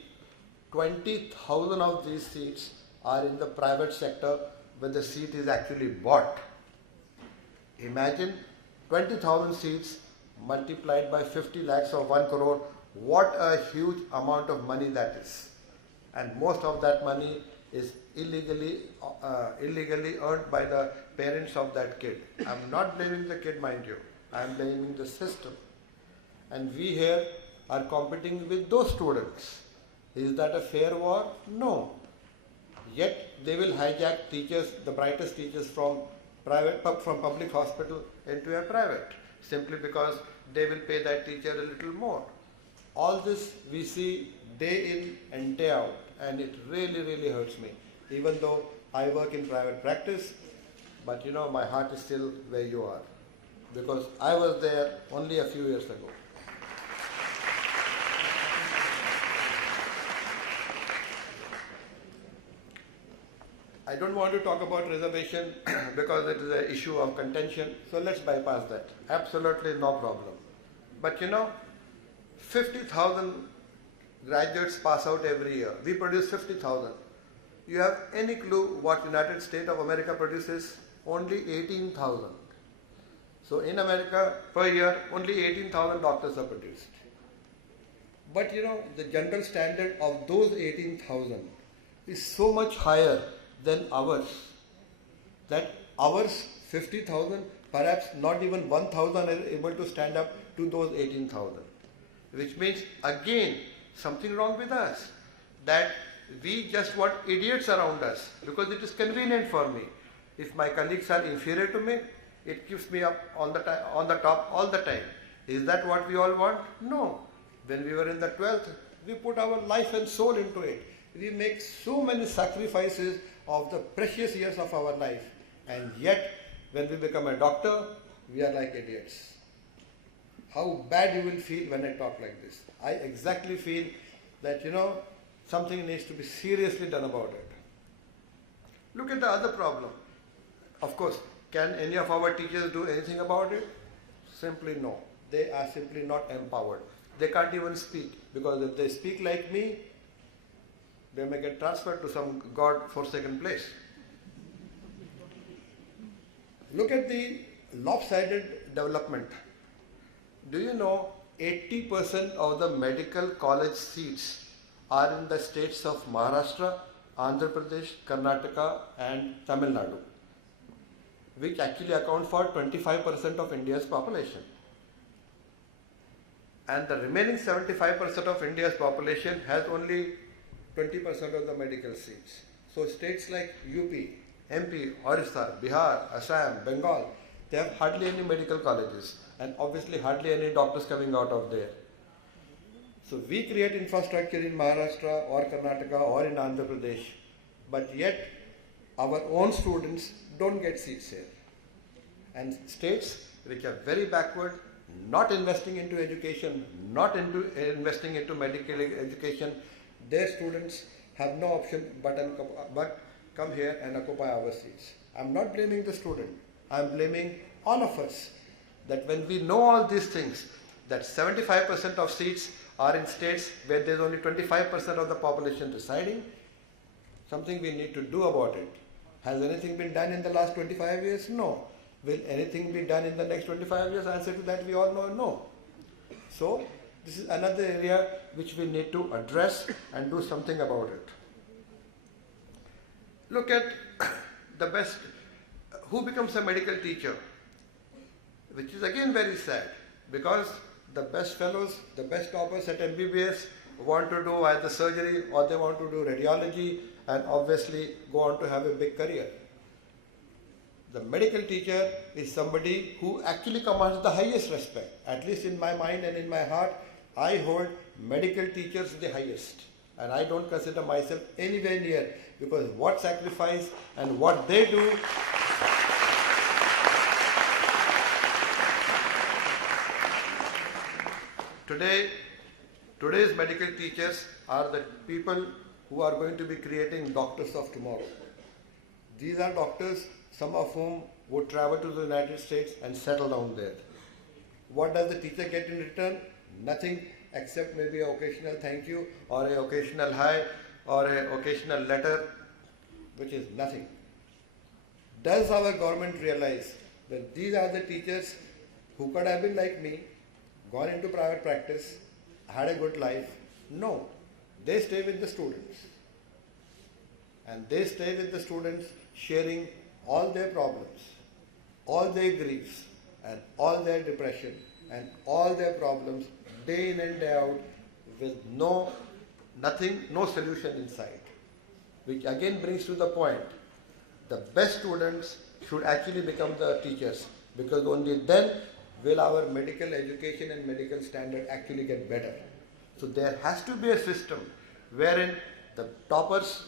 20,000 of these seats are in the private sector where the seat is actually bought. Imagine 20,000 seats multiplied by 50 lakhs or 1 crore. What a huge amount of money that is. And most of that money is illegally earned by the parents of that kid. I'm not blaming the kid, mind you. I'm blaming the system. And we here are competing with those students. Is that a fair war? No. Yet they will hijack teachers, the brightest teachers from public hospital into a private, simply because they will pay that teacher a little more. All this we see day in and day out, and it really, really hurts me. Even though I work in private practice, but you know, my heart is still where you are, because I was there only a few years ago. I don't want to talk about reservation because it is an issue of contention, so let's bypass that. Absolutely no problem. But you know, 50,000 graduates pass out every year. We produce 50,000. You have any clue what United States of America produces? Only 18,000. So in America, per year, only 18,000 doctors are produced. But you know, the general standard of those 18,000 is so much higher than ours, that ours 50,000, perhaps not even 1,000 are able to stand up to those 18,000. Which means again something wrong with us, that we just want idiots around us because it is convenient for me. If my colleagues are inferior to me, it keeps me up on the top all the time. Is that what we all want? No. When we were in the 12th, we put our life and soul into it. We make so many sacrifices of the precious years of our life, and yet when we become a doctor, we are like idiots. How bad you will feel when I talk like this. I exactly feel that, you know, something needs to be seriously done about it. Look at the other problem. Of course, can any of our teachers do anything about it? Simply no. They are simply not empowered. They can't even speak, because if they speak like me, they may get transferred to some God-forsaken place. Look at the lopsided development. Do you know 80% of the medical college seats are in the states of Maharashtra, Andhra Pradesh, Karnataka and Tamil Nadu, which actually account for 25% of India's population. And the remaining 75% of India's population has only 20% of the medical seats. So states like UP, MP, Orissa, Bihar, Assam, Bengal, they have hardly any medical colleges and obviously hardly any doctors coming out of there. So we create infrastructure in Maharashtra or Karnataka or in Andhra Pradesh, but yet our own students don't get seats here. And states which are very backward, not investing into education, not into investing into medical education, their students have no option but come here and occupy our seats. I'm not blaming the student. I'm blaming all of us that when we know all these things, that 75% of seats are in states where there's only 25% of the population residing, something we need to do about it. Has anything been done in the last 25 years? No. Will anything be done in the next 25 years? Answer to that we all know no. So this is another area which we need to address and do something about it. Look at the best, who becomes a medical teacher, which is again very sad, because the best fellows, the best toppers at MBBS want to do either surgery or they want to do radiology and obviously go on to have a big career. The medical teacher is somebody who actually commands the highest respect. At least in my mind and in my heart, I hold medical teachers the highest. And I don't consider myself anywhere near, because what sacrifice and what they do. Today's medical teachers are the people who are going to be creating doctors of tomorrow. These are doctors, some of whom would travel to the United States and settle down there. What does the teacher get in return? Nothing except maybe an occasional thank you or an occasional hi or an occasional letter, which is nothing. Does our government realize that these are the teachers who could have been like me, gone into private practice, had a good life? No. They stay with the students. And they stay with the students sharing all their problems, all their griefs, and all their depression, and all their problems day in and day out with no solution inside. Which again brings to the point, the best students should actually become the teachers, because only then will our medical education and medical standard actually get better. So there has to be a system wherein the toppers,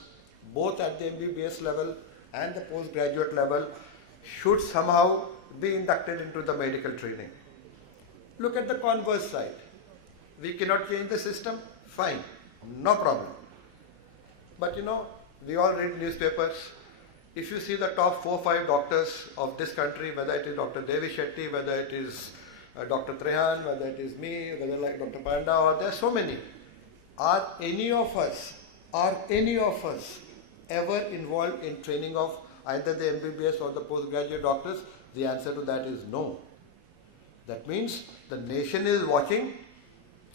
both at the MBBS level and the postgraduate level, should somehow be inducted into the medical training. Look at the converse side. We cannot change the system? Fine, no problem. But we all read newspapers. If you see the top 4 or 5 doctors of this country, whether it is Dr. Devi Shetty, whether it is Dr. Trehan, whether it is me, whether like Dr. Pandey, or there are so many, are any of us ever involved in training of either the MBBS or the postgraduate doctors? The answer to that is no. That means the nation is watching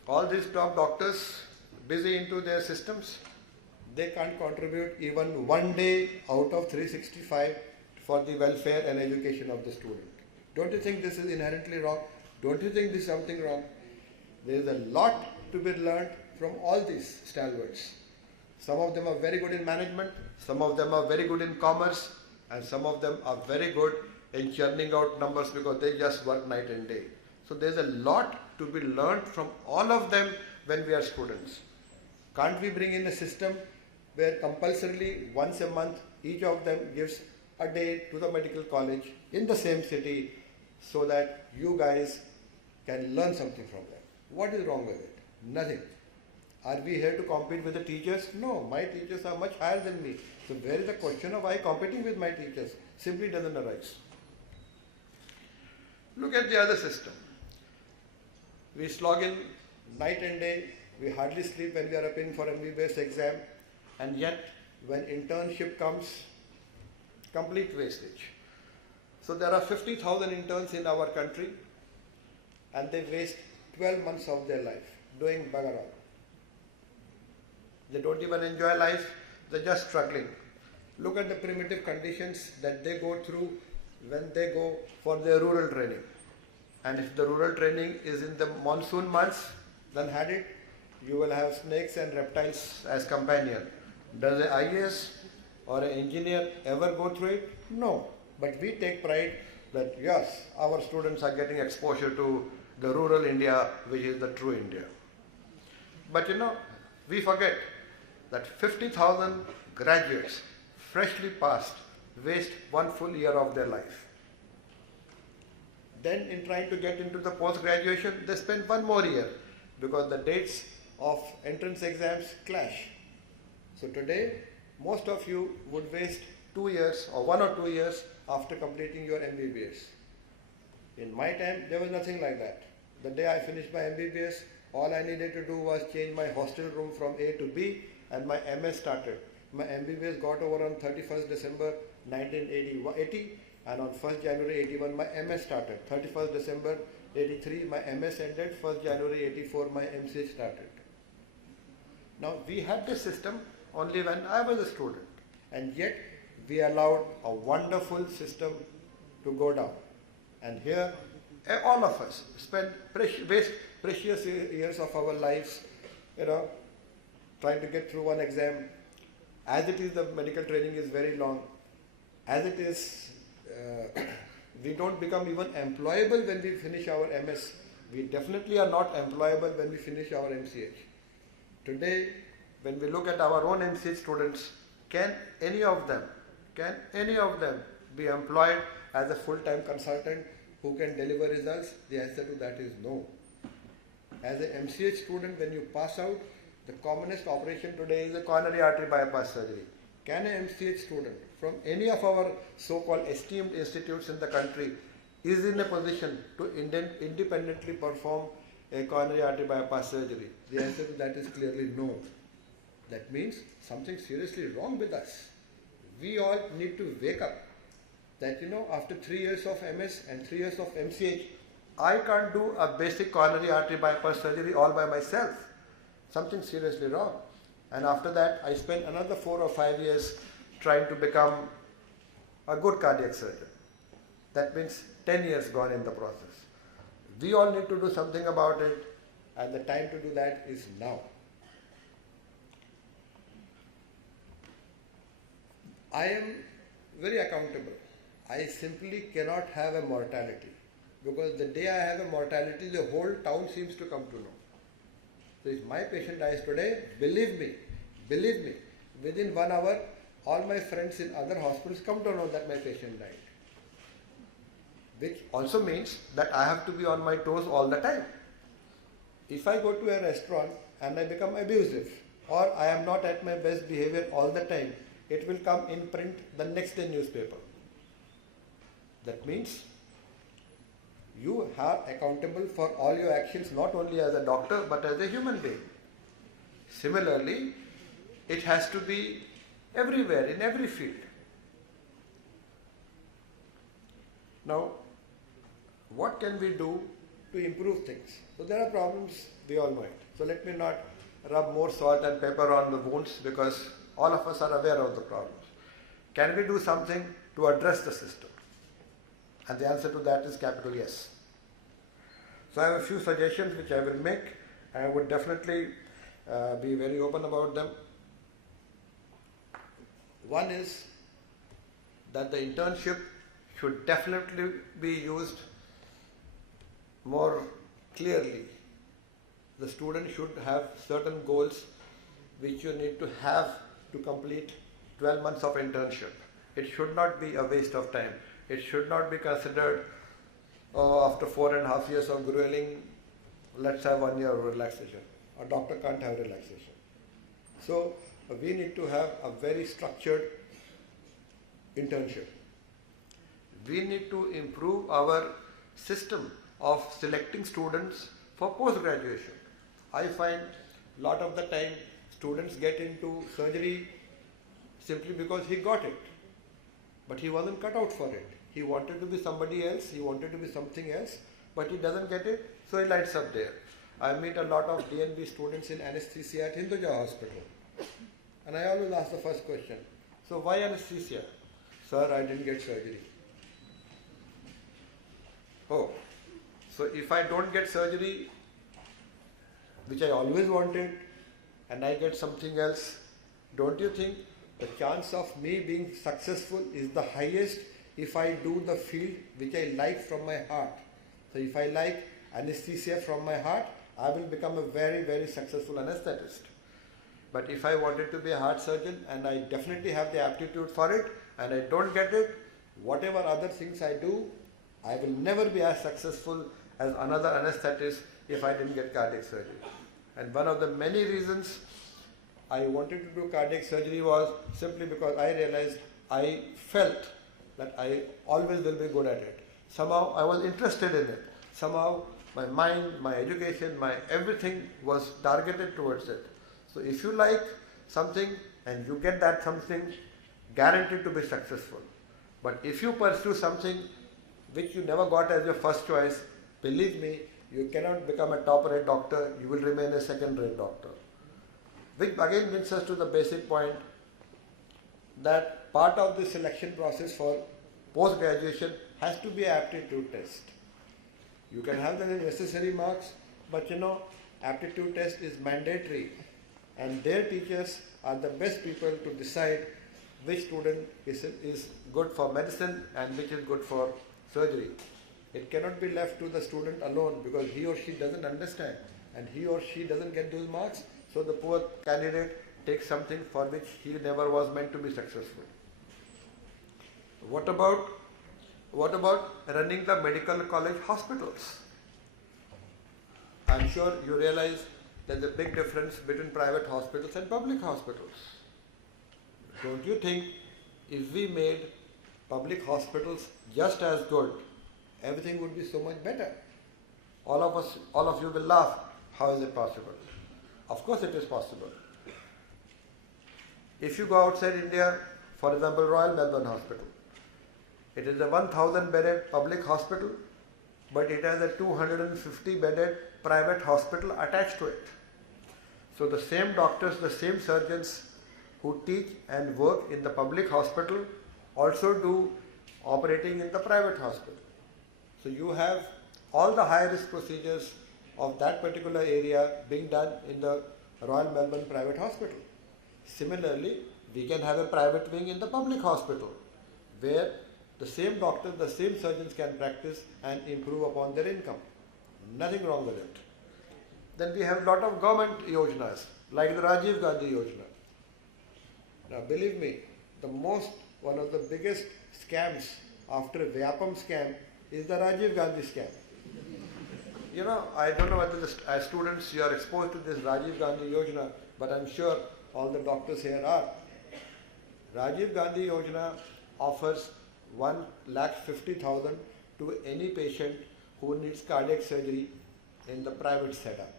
all these top doctors busy into their systems. They can't contribute even one day out of 365 for the welfare and education of the student. Don't you think this is inherently wrong? Don't you think this is something wrong? There is a lot to be learned from all these stalwarts. Some of them are very good in management, some of them are very good in commerce, and some of them are very good in churning out numbers because they just work night and day. So there's a lot to be learned from all of them when we are students. Can't we bring in a system where compulsorily once a month each of them gives a day to the medical college in the same city so that you guys can learn something from them? What is wrong with it? Nothing. Are we here to compete with the teachers? No, my teachers are much higher than me. So where is the question of I competing with my teachers? Simply doesn't arise. Look at the other system. We slog in night and day, we hardly sleep when we are applying for MBBS exam, and yet when internship comes, complete wastage. So there are 50,000 interns in our country and they waste 12 months of their life doing bugger all. They don't even enjoy life, they're just struggling. Look at the primitive conditions that they go through when they go for their rural training. And if the rural training is in the monsoon months, then had it, you will have snakes and reptiles as companion. Does an IAS or an engineer ever go through it? No. But we take pride that yes, our students are getting exposure to the rural India, which is the true India. But we forget that 50,000 graduates, freshly passed, waste 1 full year of their life. Then in trying to get into the post-graduation, they spend 1 more year because the dates of entrance exams clash. So today, most of you would waste 2 years or 1 or 2 years after completing your MBBS. In my time, there was nothing like that. The day I finished my MBBS, all I needed to do was change my hostel room from A to B and my MS started. My MBBS got over on 31st December 1980 and on 1st January 81 my MS started. 31st December 83 my MS ended, 1st January 84 my MCH started. Now we had this system only when I was a student, and yet we allowed a wonderful system to go down. And here all of us waste precious years of our lives, trying to get through one exam. As it is, the medical training is very long. As it is, we don't become even employable when we finish our MS. We definitely are not employable when we finish our MCH. Today, when we look at our own MCH students, can any of them be employed as a full-time consultant who can deliver results? The answer to that is no. As an MCH student, when you pass out, the commonest operation today is a coronary artery bypass surgery. Can an MCH student from any of our so-called esteemed institutes in the country is in a position to independently perform a coronary artery bypass surgery? The answer to that is clearly no. That means something seriously wrong with us. We all need to wake up that after 3 years of MS and 3 years of MCH, I can't do a basic coronary artery bypass surgery all by myself. Something seriously wrong. And after that, I spent another 4 or 5 years trying to become a good cardiac surgeon. That means 10 years gone in the process. We all need to do something about it, and the time to do that is now. I am very accountable. I simply cannot have a mortality, because the day I have a mortality, the whole town seems to come to know. So if my patient dies today, believe me, within 1 hour, all my friends in other hospitals come to know that my patient died. Which also means that I have to be on my toes all the time. If I go to a restaurant and I become abusive, or I am not at my best behavior all the time, it will come in print the next day newspaper. That means you are accountable for all your actions, not only as a doctor but as a human being. Similarly, it has to be everywhere, in every field. Now, what can we do to improve things? So there are problems, we all know it. So let me not rub more salt and pepper on the wounds, because all of us are aware of the problems. Can we do something to address the system? And the answer to that is capital yes. So I have a few suggestions which I will make. I would definitely be very open about them. One is that the internship should definitely be used more clearly. The student should have certain goals which you need to have to complete 12 months of internship. It should not be a waste of time. It should not be considered, after 4.5 years of grueling, let's have 1 year of relaxation. A doctor can't have relaxation. So we need to have a very structured internship. We need to improve our system of selecting students for post-graduation. I find a lot of the time students get into surgery simply because he got it. But he wasn't cut out for it. He wanted to be somebody else, he wanted to be something else, but he doesn't get it, so he lights up there. I meet a lot of DNB students in anesthesia at Hinduja Hospital. And I always ask the first question, so why anesthesia? Sir, I didn't get surgery. Oh, so if I don't get surgery, which I always wanted, and I get something else, don't you think the chance of me being successful is the highest if I do the field which I like from my heart? So if I like anesthesia from my heart, I will become a very, very successful anesthetist. But if I wanted to be a heart surgeon and I definitely have the aptitude for it and I don't get it, whatever other things I do, I will never be as successful as another anesthetist if I didn't get cardiac surgery. And one of the many reasons I wanted to do cardiac surgery was simply because I realized I felt that I always will be good at it. Somehow I was interested in it. Somehow my mind, my education, my everything was targeted towards it. So if you like something and you get that something, guaranteed to be successful. But if you pursue something which you never got as your first choice, believe me, you cannot become a top-rate doctor, you will remain a second-rate doctor. Which again brings us to the basic point that part of the selection process for post-graduation has to be an aptitude test. You can have the necessary marks, but aptitude test is mandatory and their teachers are the best people to decide which student is good for medicine and which is good for surgery. It cannot be left to the student alone because he or she doesn't understand and he or she doesn't get those marks, so the poor candidate takes something for which he never was meant to be successful. What about running the medical college hospitals? I'm sure you realize there's a big difference between private hospitals and public hospitals. Don't you think if we made public hospitals just as good, everything would be so much better? All of you will laugh. How is it possible? Of course it is possible. If you go outside India, for example, Royal Melbourne Hospital, it is a 1,000-bedded public hospital, but it has a 250-bedded private hospital attached to it. So the same doctors, the same surgeons who teach and work in the public hospital also do operating in the private hospital. So you have all the high-risk procedures of that particular area being done in the Royal Melbourne Private Hospital. Similarly, we can have a private wing in the public hospital where the same doctors, the same surgeons can practice and improve upon their income. Nothing wrong with it. Then we have a lot of government yojanas like the Rajiv Gandhi Yojana. Now believe me, one of the biggest scams after Vyapam scam is the Rajiv Gandhi scam. I don't know whether as students you are exposed to this Rajiv Gandhi Yojana, but I'm sure all the doctors here are. Rajiv Gandhi Yojana offers 1,50,000 to any patient who needs cardiac surgery in the private setup.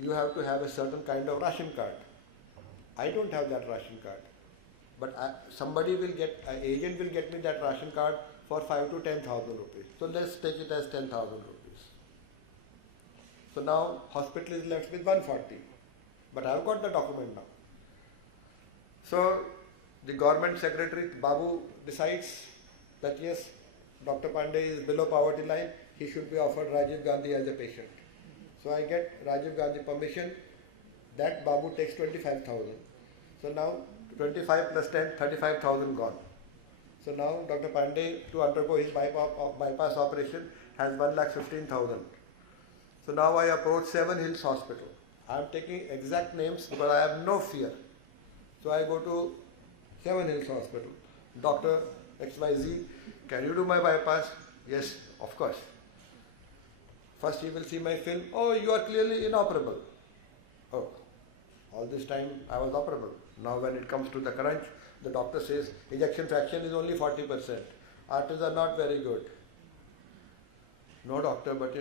You have to have a certain kind of ration card. I don't have that ration card, but an agent will get me that ration card for 5,000 to 10,000 rupees. So let's take it as 10,000 rupees. So now hospital is left with 140, but I've got the document now. So the government secretary Babu decides that yes, Dr. Pandey is below poverty line, he should be offered Rajiv Gandhi as a patient. So I get Rajiv Gandhi permission, that Babu takes 25,000. So now 25 plus 10, 35,000 gone. So now Dr. Pandey, to undergo his bypass operation, has 1,15,000. So now I approach Seven Hills Hospital. I am taking exact names because I have no fear. So I go to Seven Hills Hospital. Dr. XYZ, can you do my bypass? Yes, of course. First he will see my film. Oh, you are clearly inoperable. Oh, all this time I was operable. Now when it comes to the crunch, the doctor says ejection fraction is only 40%. Arteries are not very good. No doctor, but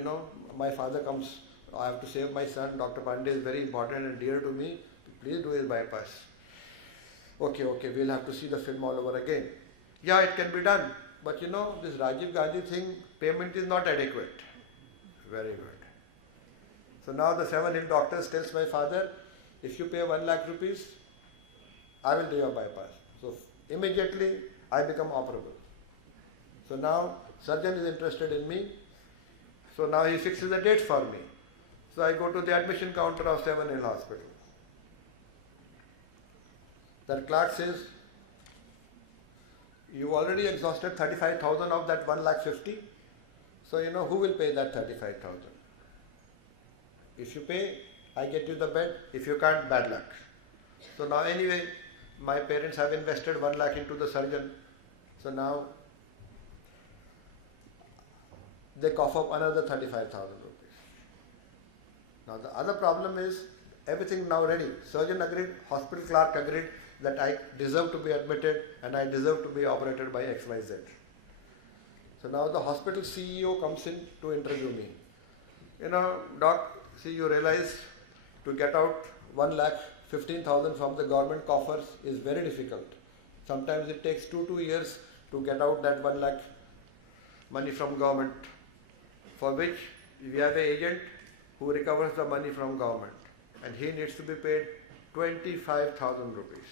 my father comes. I have to save my son. Dr. Pandey is very important and dear to me. Please do his bypass. Okay, we'll have to see the film all over again. Yeah, it can be done. But this Rajiv Gandhi thing, payment is not adequate. Very good. So now the Seven Hill doctors tells my father, if you pay 1 lakh rupees, I will do your bypass. So immediately I become operable. So now surgeon is interested in me. So now he fixes a date for me. So I go to the admission counter of Seven Hill Hospital. The clerk says, you've already exhausted 35,000 of that 1,50,000. So who will pay that 35,000? If you pay, I get you the bed. If you can't, bad luck. So now anyway, my parents have invested 1 lakh into the surgeon. So now they cough up another 35,000 rupees. Now the other problem is everything now ready. Surgeon agreed, hospital clerk agreed that I deserve to be admitted and I deserve to be operated by XYZ. So now the hospital CEO comes in to interview me. Doc, see, you realize to get out 1,15,000 from the government coffers is very difficult. Sometimes it takes 2 years to get out that 1 lakh money from government, for which we have an agent who recovers the money from government, and he needs to be paid 25,000 rupees.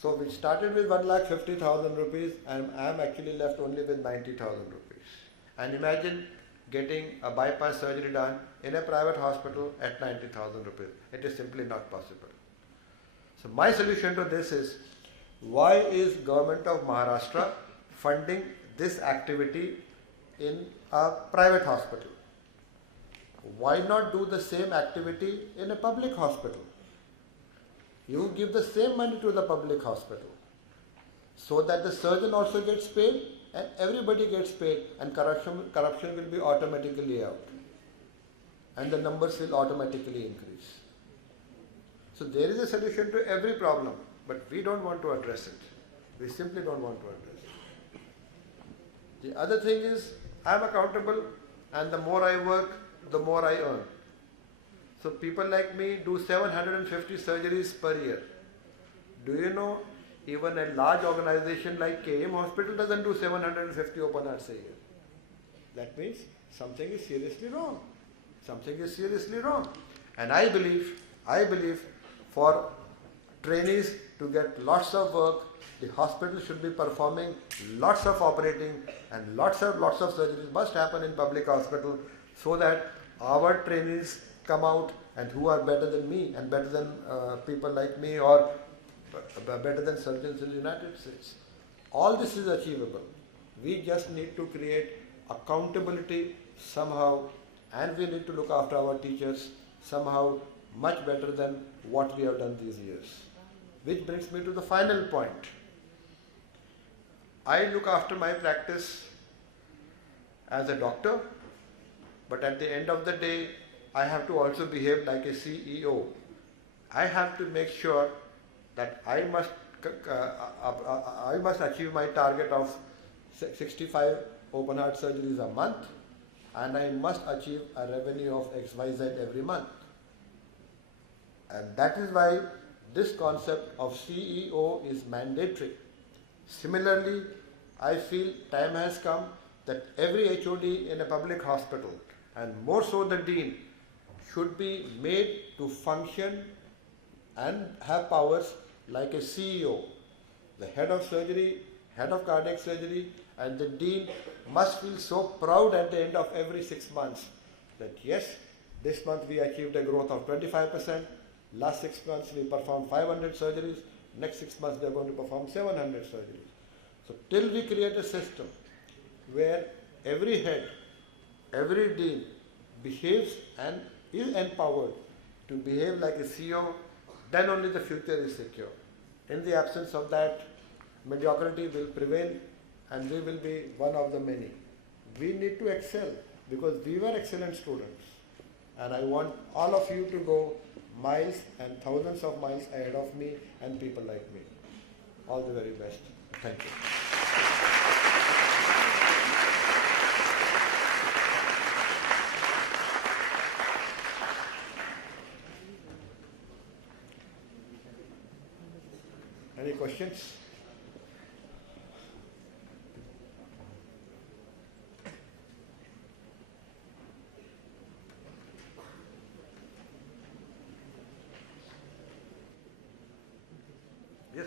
So we started with 1,50,000 rupees and I am actually left only with 90,000 rupees. And imagine getting a bypass surgery done in a private hospital at 90,000 rupees. It is simply not possible. So my solution to this is, why is government of Maharashtra funding this activity in a private hospital? Why not do the same activity in a public hospital? You give the same money to the public hospital so that the surgeon also gets paid and everybody gets paid, and corruption will be automatically out and the numbers will automatically increase. So there is a solution to every problem, but we don't want to address it. We simply don't want to address it. The other thing is, I am accountable, and the more I work, the more I earn. So people like me do 750 surgeries per year. Do you know, even a large organization like KM Hospital doesn't do 750 open hearts a year. That means something is seriously wrong. Something is seriously wrong. And I believe for trainees to get lots of work, the hospital should be performing lots of operating, and lots of surgeries must happen in public hospital, so that our trainees come out and who are better than me and better than people like me, or better than surgeons in the United States. All this is achievable. We just need to create accountability somehow, and we need to look after our teachers somehow much better than what we have done these years. Which brings me to the final point. I look after my practice as a doctor, but at the end of the day, I have to also behave like a CEO. I have to make sure that I must achieve my target of 65 open heart surgeries a month, and I must achieve a revenue of XYZ every month. And that is why this concept of CEO is mandatory. Similarly, I feel time has come that every HOD in a public hospital, and more so the dean, should be made to function and have powers like a CEO. The head of surgery, head of cardiac surgery, and the dean must feel so proud at the end of every 6 months that yes, this month we achieved a growth of 25%, last 6 months we performed 500 surgeries, next 6 months they are going to perform 700 surgeries. So till we create a system where every head, every dean behaves and is empowered to behave like a CEO, then only the future is secure. In the absence of that, mediocrity will prevail and we will be one of the many. We need to excel because we were excellent students, and I want all of you to go miles and thousands of miles ahead of me and people like me. All the very best. Thank you. Any questions? Yes.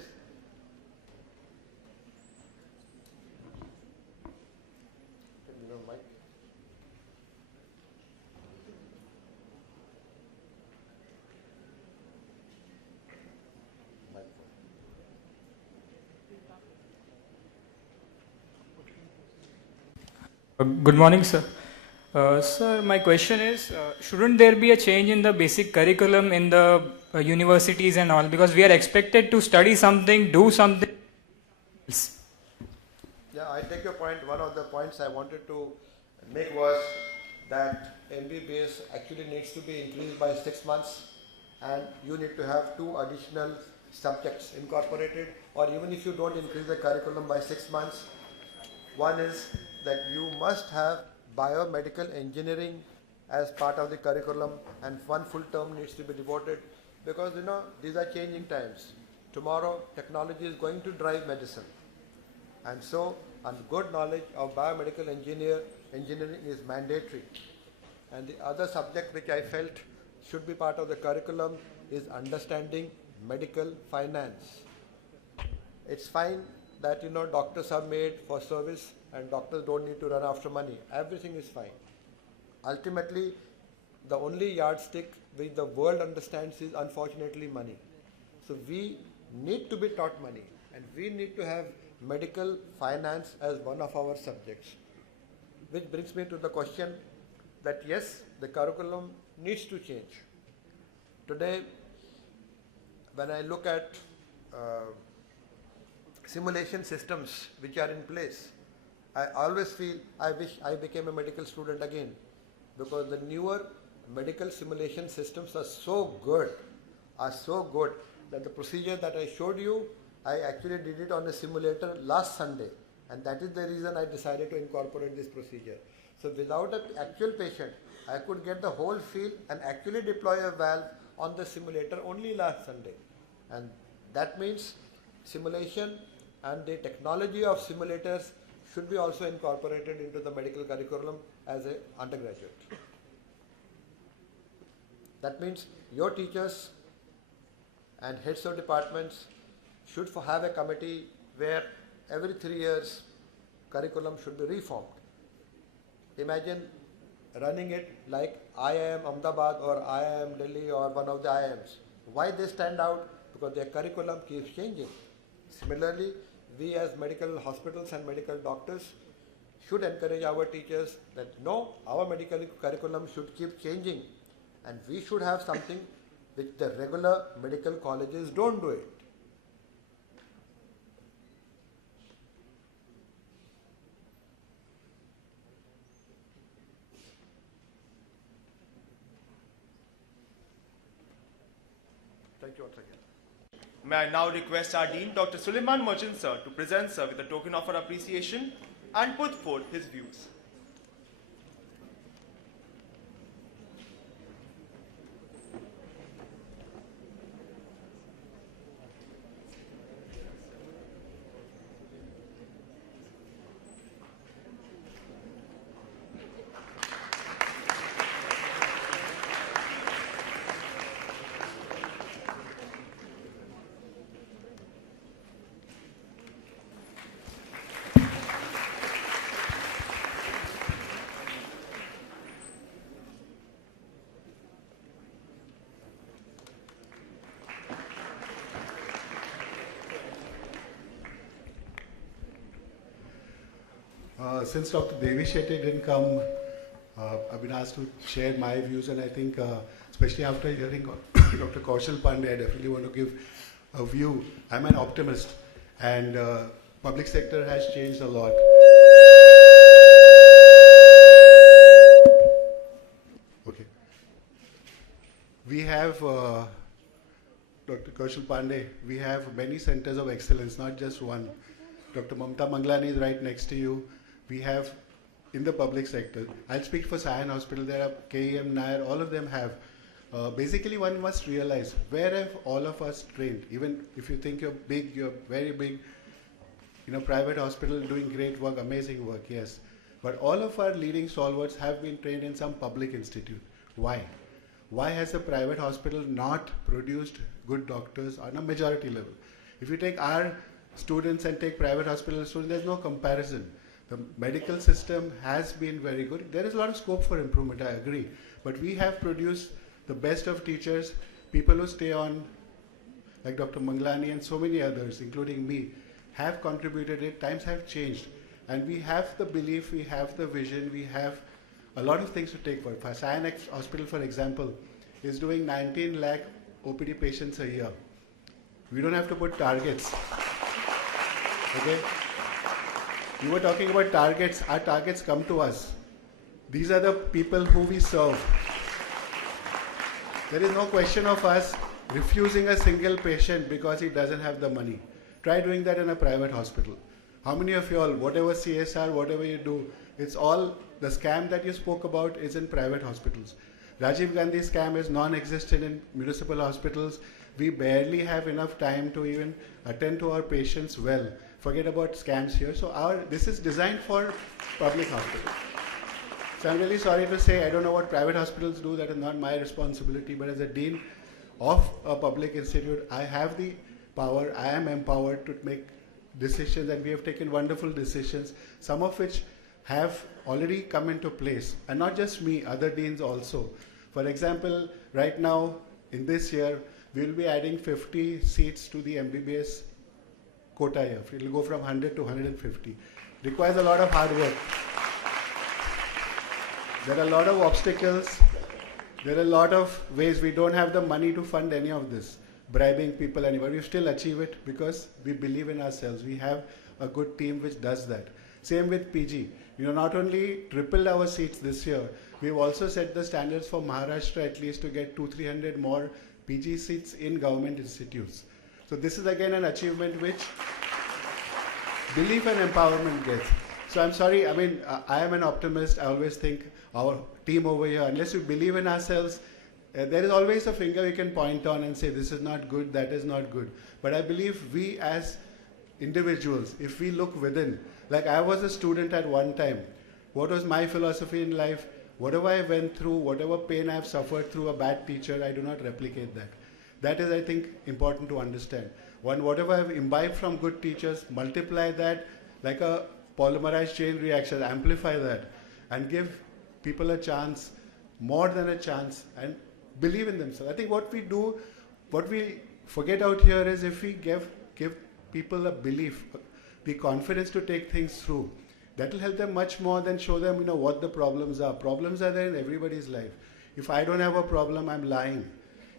Can you know mic? Good morning, sir. Sir, my question is, shouldn't there be a change in the basic curriculum in the universities and all? Because we are expected to study something, do something else. Yeah, I take your point. One of the points I wanted to make was that MBBS actually needs to be increased by 6 months, and you need to have 2 additional subjects incorporated, or even if you don't increase the curriculum by 6 months, one is that you must have biomedical engineering as part of the curriculum, and one full term needs to be devoted, because these are changing times. Tomorrow technology is going to drive medicine, and so a good knowledge of biomedical engineering is mandatory. And the other subject which I felt should be part of the curriculum is understanding medical finance. It's fine that doctors are made for service and doctors don't need to run after money. Everything is fine. Ultimately, the only yardstick which the world understands is unfortunately money. So we need to be taught money, and we need to have medical finance as one of our subjects. Which brings me to the question that yes, the curriculum needs to change. Today, when I look at simulation systems which are in place, I always feel I wish I became a medical student again, because the newer medical simulation systems are so good that the procedure that I showed you, I actually did it on a simulator last Sunday, and that is the reason I decided to incorporate this procedure. So without an actual patient, I could get the whole field and actually deploy a valve on the simulator only last Sunday. And that means simulation and the technology of simulators should be also incorporated into the medical curriculum as an undergraduate. That means your teachers and heads of departments should have a committee where every 3 years curriculum should be reformed. Imagine running it like IIM Ahmedabad or IIM Delhi or one of the IIMs. Why they stand out? Because their curriculum keeps changing. Similarly, we as medical hospitals and medical doctors should encourage our teachers that no, our medical curriculum should keep changing, and we should have something which the regular medical colleges don't do it. Thank you once again. May I now request our Dean, Dr. Suleiman Merchant sir, to present sir with a token of our appreciation and put forth his views. Since Dr. Devi Shetty didn't come, I've been asked to share my views, and I think, especially after hearing Dr. Kaushal Pandey, I definitely want to give a view. I'm an optimist, and public sector has changed a lot. Okay. We have, Dr. Kaushal Pandey, we have many centers of excellence, not just one. Dr. Mamta Manglani is right next to you. We have in the public sector, I'll speak for Sion Hospital, there are KEM, Nair, all of them have. Basically, one must realize, where have all of us trained? Even if you think you're big, you're very big, private hospital doing great work, amazing work, yes. But all of our leading stalwarts have been trained in some public institute. Why? Why has the private hospital not produced good doctors on a majority level? If you take our students and take private hospital students, there's no comparison. The medical system has been very good. There is a lot of scope for improvement, I agree. But we have produced the best of teachers, people who stay on, like Dr. Manglani and so many others, including me, have contributed it. Times have changed. And we have the belief, we have the vision, we have a lot of things to take for. Cyanex Hospital, for example, is doing 19 lakh OPD patients a year. We don't have to put targets. Okay? You were talking about targets. Our targets come to us. These are the people who we serve. There is no question of us refusing a single patient because he doesn't have the money. Try doing that in a private hospital. How many of you all, whatever CSR, whatever you do, it's all, the scam that you spoke about is in private hospitals. Rajiv Gandhi scam is non-existent in municipal hospitals. We barely have enough time to even attend to our patients well. Forget about scams here. So this is designed for public hospitals. So I'm really sorry to say, I don't know what private hospitals do, that is not my responsibility, but as a dean of a public institute, I have the power, I am empowered to make decisions, and we have taken wonderful decisions, some of which have already come into place. And not just me, other deans also. For example, right now, in this year, we will be adding 50 seats to the MBBS quota here. It will go from 100 to 150. Requires a lot of hard work. There are a lot of obstacles. There are a lot of ways we don't have the money to fund any of this, bribing people anywhere. We still achieve it because we believe in ourselves. We have a good team which does that. Same with PG. Not only tripled our seats this year, we've also set the standards for Maharashtra at least to get 200-300 more PG seats in government institutes. So this is again an achievement which belief and empowerment gets. So I'm sorry, I am an optimist. I always think our team over here, unless we believe in ourselves, there is always a finger you can point on and say this is not good, that is not good. But I believe we as individuals, if we look within, like I was a student at one time, what was my philosophy in life? Whatever I went through, whatever pain I've suffered through a bad teacher, I do not replicate that. That is, I think, important to understand. Whatever I've imbibed from good teachers, multiply that like a polymerized chain reaction, amplify that, and give people a chance, more than a chance, and believe in themselves. I think what we do, what we forget out here is if we give people a belief, the confidence to take things through, that will help them much more than show them, what the problems are. Problems are there in everybody's life. If I don't have a problem, I'm lying.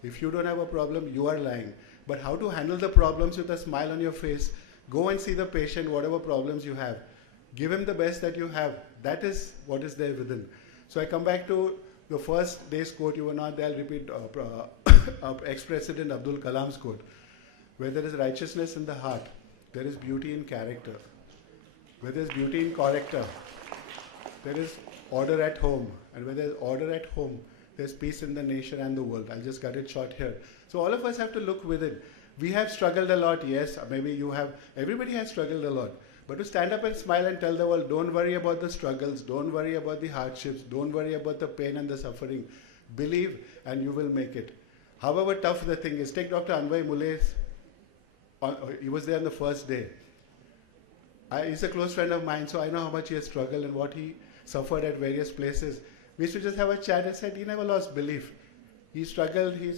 If you don't have a problem, you are lying. But how to handle the problems with a smile on your face, go and see the patient, whatever problems you have. Give him the best that you have. That is what is there within. So I come back to the first day's quote, you were not there, I'll repeat ex-President Abdul Kalam's quote. Where there is righteousness in the heart, there is beauty in character. Where there is beauty in character, there is order at home. And where there is order at home, there's peace in the nation and the world. I'll just cut it short here. So all of us have to look within. We have struggled a lot, yes, maybe you have, everybody has struggled a lot. But to stand up and smile and tell the world, don't worry about the struggles, don't worry about the hardships, don't worry about the pain and the suffering. Believe and you will make it. However tough the thing is, take Dr. Anvay Mule's, he was there on the first day. He's a close friend of mine, so I know how much he has struggled and what he suffered at various places. We used to just have a chat and said he never lost belief. He struggled, he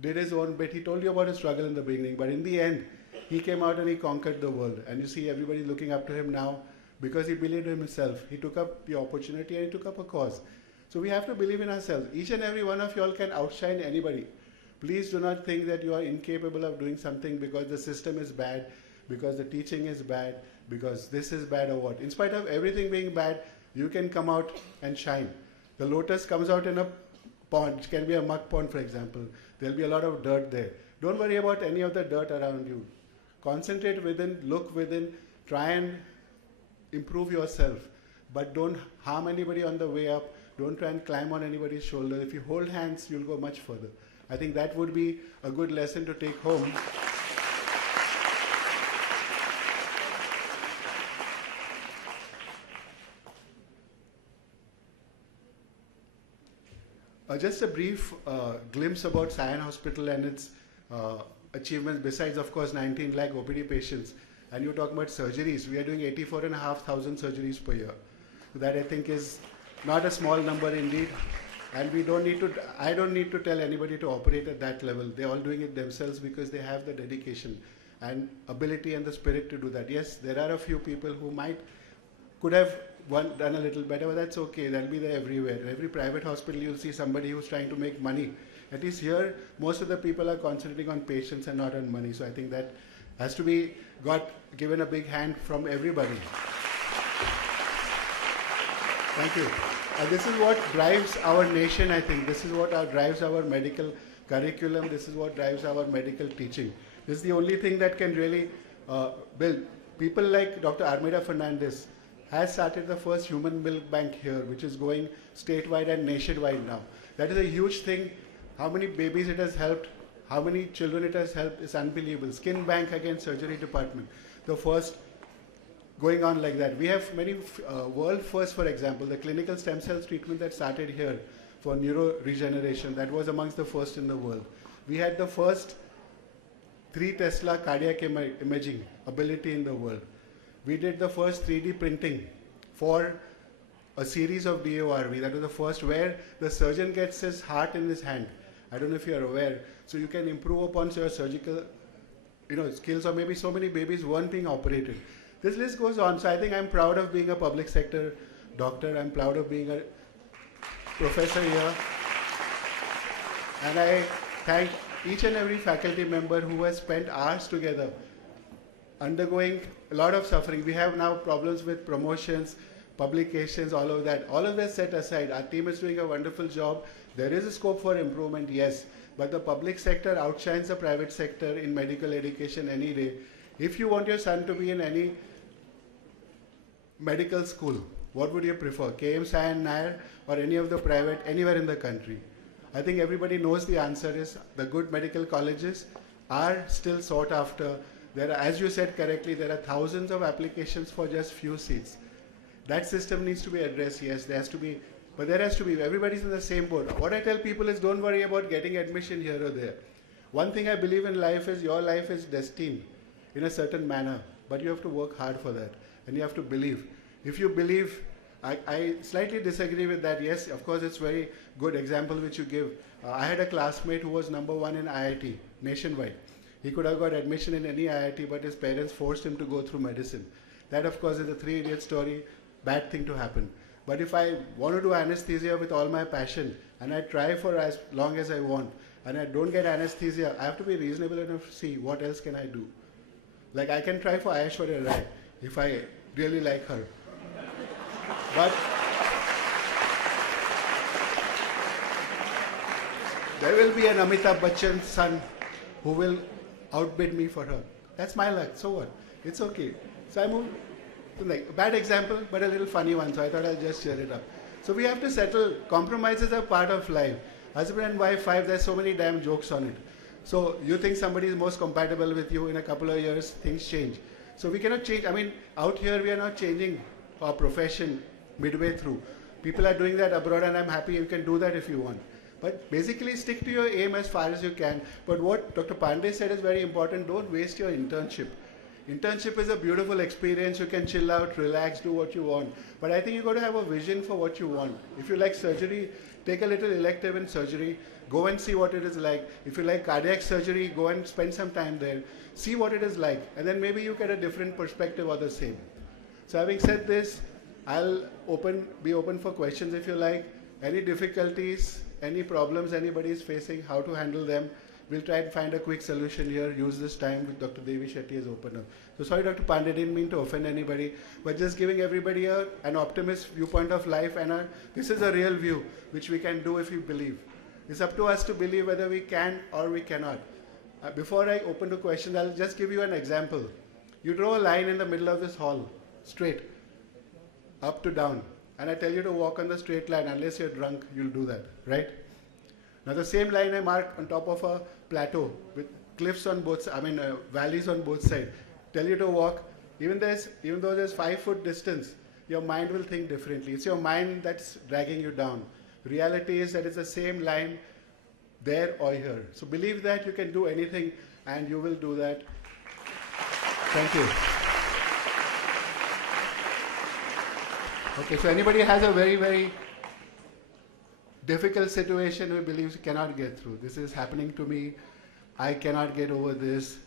did his own bit. He told you about his struggle in the beginning, but in the end, he came out and he conquered the world. And you see everybody looking up to him now because he believed in himself. He took up the opportunity and he took up a cause. So we have to believe in ourselves. Each and every one of you all can outshine anybody. Please do not think that you are incapable of doing something because the system is bad, because the teaching is bad, because this is bad or what. In spite of everything being bad, you can come out and shine. The lotus comes out in a pond. It can be a muck pond, for example. There will be a lot of dirt there. Don't worry about any of the dirt around you. Concentrate within, look within, try and improve yourself. But don't harm anybody on the way up. Don't try and climb on anybody's shoulder. If you hold hands, you'll go much further. I think that would be a good lesson to take home. Just a brief glimpse about Sion Hospital and its achievements, besides, of course, 19 lakh OPD patients. And you talk about surgeries. We are doing 84,500 surgeries per year. So that, I think, is not a small number indeed. And we don't need to, I don't need to tell anybody to operate at that level. They're all doing it themselves because they have the dedication and ability and the spirit to do that. Yes, there are a few people who could have one done a little better, but that's okay. That'll be there everywhere. Every private hospital, you'll see somebody who's trying to make money. At least here, most of the people are concentrating on patients and not on money. So I think that has to be given a big hand from everybody. Thank you. This is what drives our nation, I think. This is what drives our medical curriculum. This is what drives our medical teaching. This is the only thing that can really build. People like Dr. Armida Fernandez has started the first human milk bank here, which is going statewide and nationwide now. That is a huge thing. How many babies it has helped, how many children it has helped is unbelievable. Skin bank against surgery department. The first going on like that. We have many world firsts, for example, the clinical stem cells treatment that started here for neuroregeneration. That was amongst the first in the world. We had the first 3 Tesla cardiac imaging ability in the world. We did the first 3D printing for a series of DORV. That was the first where the surgeon gets his heart in his hand. I don't know if you're aware. So you can improve upon your surgical skills, or maybe so many babies weren't being operated. This list goes on. So I think I'm proud of being a public sector doctor. I'm proud of being a professor here. And I thank each and every faculty member who has spent hours together undergoing a lot of suffering. We have now problems with promotions, publications, all of that. All of that set aside. Our team is doing a wonderful job. There is a scope for improvement, yes. But the public sector outshines the private sector in medical education any day. If you want your son to be in any medical school, what would you prefer? KM Sayan Nair or any of the private, anywhere in the country? I think everybody knows the answer is the good medical colleges are still sought after. There are, as you said correctly, there are thousands of applications for just few seats. That system needs to be addressed, yes, there has to be, but there has to be, everybody's in the same boat. What I tell people is don't worry about getting admission here or there. One thing I believe in life is your life is destined in a certain manner, but you have to work hard for that, and you have to believe. If you believe, I slightly disagree with that. Yes, of course, it's very good example which you give. I had a classmate who was #1 in IIT nationwide. He could have got admission in any IIT, but his parents forced him to go through medicine. That, of course, is a 3-idiot story, bad thing to happen. But if I want to do anesthesia with all my passion, and I try for as long as I want, and I don't get anesthesia, I have to be reasonable enough to see what else can I do. Like I can try for Aishwarya Rai if I really like her. But there will be an Amitabh Bachchan son who will outbid me for her. That's my luck. So what? It's okay. So I moved to like a bad example, but a little funny one. So I thought I'll just share it up. So we have to settle. Compromises are part of life. Husband and wife 5, there's so many damn jokes on it. So you think somebody is most compatible with you, in a couple of years, things change. So we cannot change. I mean, out here we are not changing our profession midway through. People are doing that abroad, and I'm happy you can do that if you want. But basically stick to your aim as far as you can. But what Dr. Pandey said is very important. Don't waste your internship. Internship is a beautiful experience. You can chill out, relax, do what you want. But I think you've got to have a vision for what you want. If you like surgery, take a little elective in surgery. Go and see what it is like. If you like cardiac surgery, go and spend some time there. See what it is like. And then maybe you get a different perspective or the same. So having said this, I'll be open for questions if you like. Any difficulties, any problems anybody is facing, how to handle them. We'll try and find a quick solution here. Use this time with Dr. Devi Shetty as opener. So sorry, Dr. Pandey, didn't mean to offend anybody, but just giving everybody an optimist viewpoint of life, and this is a real view, which we can do if we believe. It's up to us to believe whether we can or we cannot. Before I open to questions, I'll just give you an example. You draw a line in the middle of this hall, straight, up to down, and I tell you to walk on the straight line. Unless you're drunk, you'll do that, right? Now the same line I mark on top of a plateau with cliffs on both sides, valleys on both sides. Tell you to walk, even though there's 5 foot distance, your mind will think differently. It's your mind that's dragging you down. Reality is that it's the same line there or here. So believe that you can do anything, and you will do that. Thank you. Okay, so anybody has a very, very difficult situation who believes he cannot get through. This is happening to me. I cannot get over this.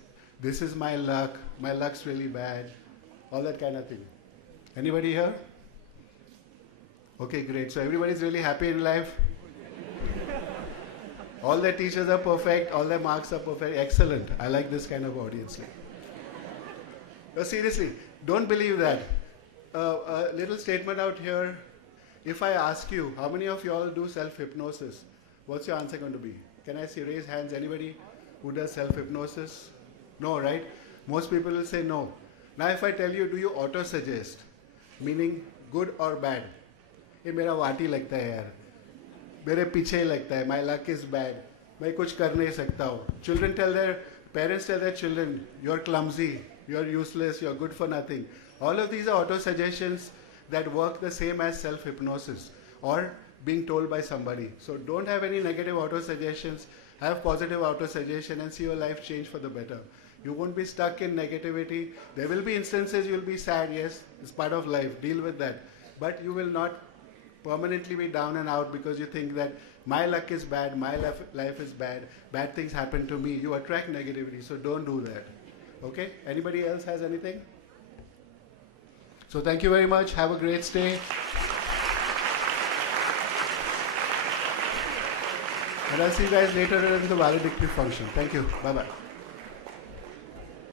This is my luck. My luck's really bad. All that kind of thing. Anybody here? Okay, great. So everybody's really happy in life? All their teachers are perfect, all their marks are perfect. Excellent. I like this kind of audience. No, seriously, don't believe that. A little statement out here. If I ask you, how many of you all do self-hypnosis? What's your answer going to be? Can I see raise hands? Anybody who does self-hypnosis? No, right? Most people will say no. Now if I tell you, do you auto-suggest? Meaning good or bad? ये मेरा वाटी लगता है यार, मेरे पीछे ही लगता है, my luck is bad, मैं कुछ कर नहीं सकता हूँ. Children tell their parents tell their children, you're clumsy, you're useless, you're good for nothing. All of these are auto-suggestions that work the same as self-hypnosis or being told by somebody. So don't have any negative auto-suggestions, have positive auto-suggestion and see your life change for the better. You won't be stuck in negativity. There will be instances you'll be sad, yes, it's part of life, deal with that. But you will not permanently be down and out because you think that my luck is bad, my life is bad, bad things happen to me. You attract negativity, so don't do that. Okay? Anybody else has anything? So thank you very much. Have a great stay. And I'll see you guys later in the valedictory function. Thank you. Bye-bye.